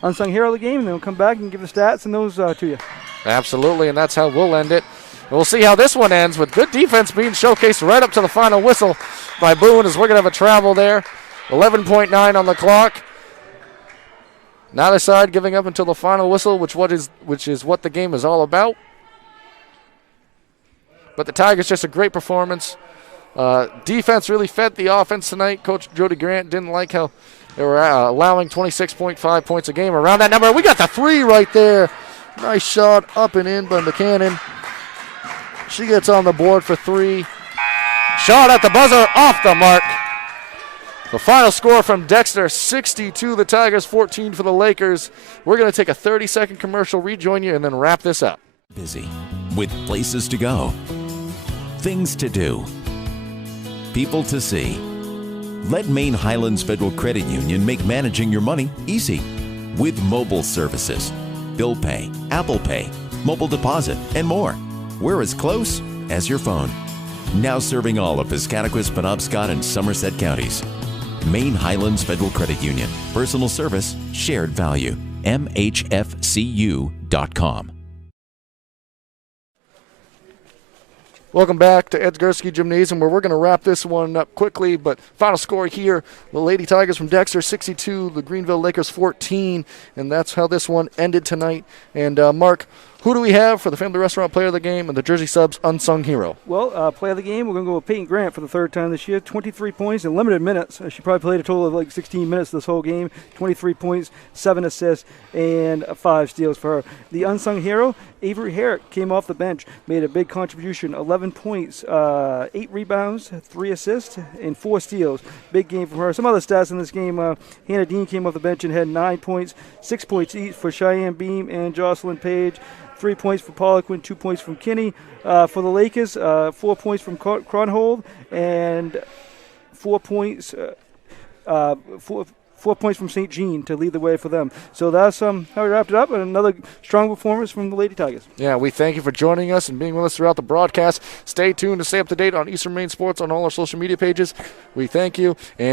unsung hero of the game, and then we'll come back and give the stats and those to you. Absolutely, and that's how we'll end it. We'll see how this one ends with good defense being showcased right up to the final whistle by Boone, as we're going to have a travel there. 11.9 on the clock. Neither side giving up until the final whistle, which is what the game is all about. But the Tigers, just a great performance. Defense really fed the offense tonight. Coach Jody Grant didn't like how they were allowing 26.5 points a game around that number. We got the three right there. Nice shot up and in by McCannon. She gets on the board for three. Shot at the buzzer, off the mark. The final score from Dexter, 62 the Tigers, 14 for the Lakers. We're going to take a 30-second commercial, rejoin you, and then wrap this up. Busy with places to go, things to do, people to see. Let Maine Highlands Federal Credit Union make managing your money easy with mobile services, bill pay, Apple Pay, mobile deposit, and more. We're as close as your phone. Now serving all of Piscataquis, Penobscot, and Somerset counties. Maine Highlands Federal Credit Union. Personal service, shared value. MHFCU.com. Welcome back to Ed Gursky Gymnasium, where we're going to wrap this one up quickly. But final score here, the Lady Tigers from Dexter, 62, the Greenville Lakers, 14. And that's how this one ended tonight. And, Mark, who do we have for the Family Restaurant Player of the Game and the Jersey Subs Unsung Hero? Well, player of the game, we're going to go with Peyton Grant for the third time this year. 23 points in limited minutes. She probably played a total of like 16 minutes this whole game. 23 points, 7 assists, and 5 steals for her. The unsung hero, Avery Herrick, came off the bench, made a big contribution. 11 points, 8 rebounds, 3 assists, and 4 steals. Big game for her. Some other stats in this game, Hannah Dean came off the bench and had 9 points, 6 points each for Cheyenne Beam and Jocelyn Page. 3 points for Poliquin, 2 points from Kinney. For the Lakers, 4 points from Cronhold and 4 points, 4 points from St. Jean to lead the way for them. So that's how we wrapped it up, and another strong performance from the Lady Tigers. Yeah, we thank you for joining us and being with us throughout the broadcast. Stay tuned to stay up to date on Eastern Maine Sports on all our social media pages. We thank you. And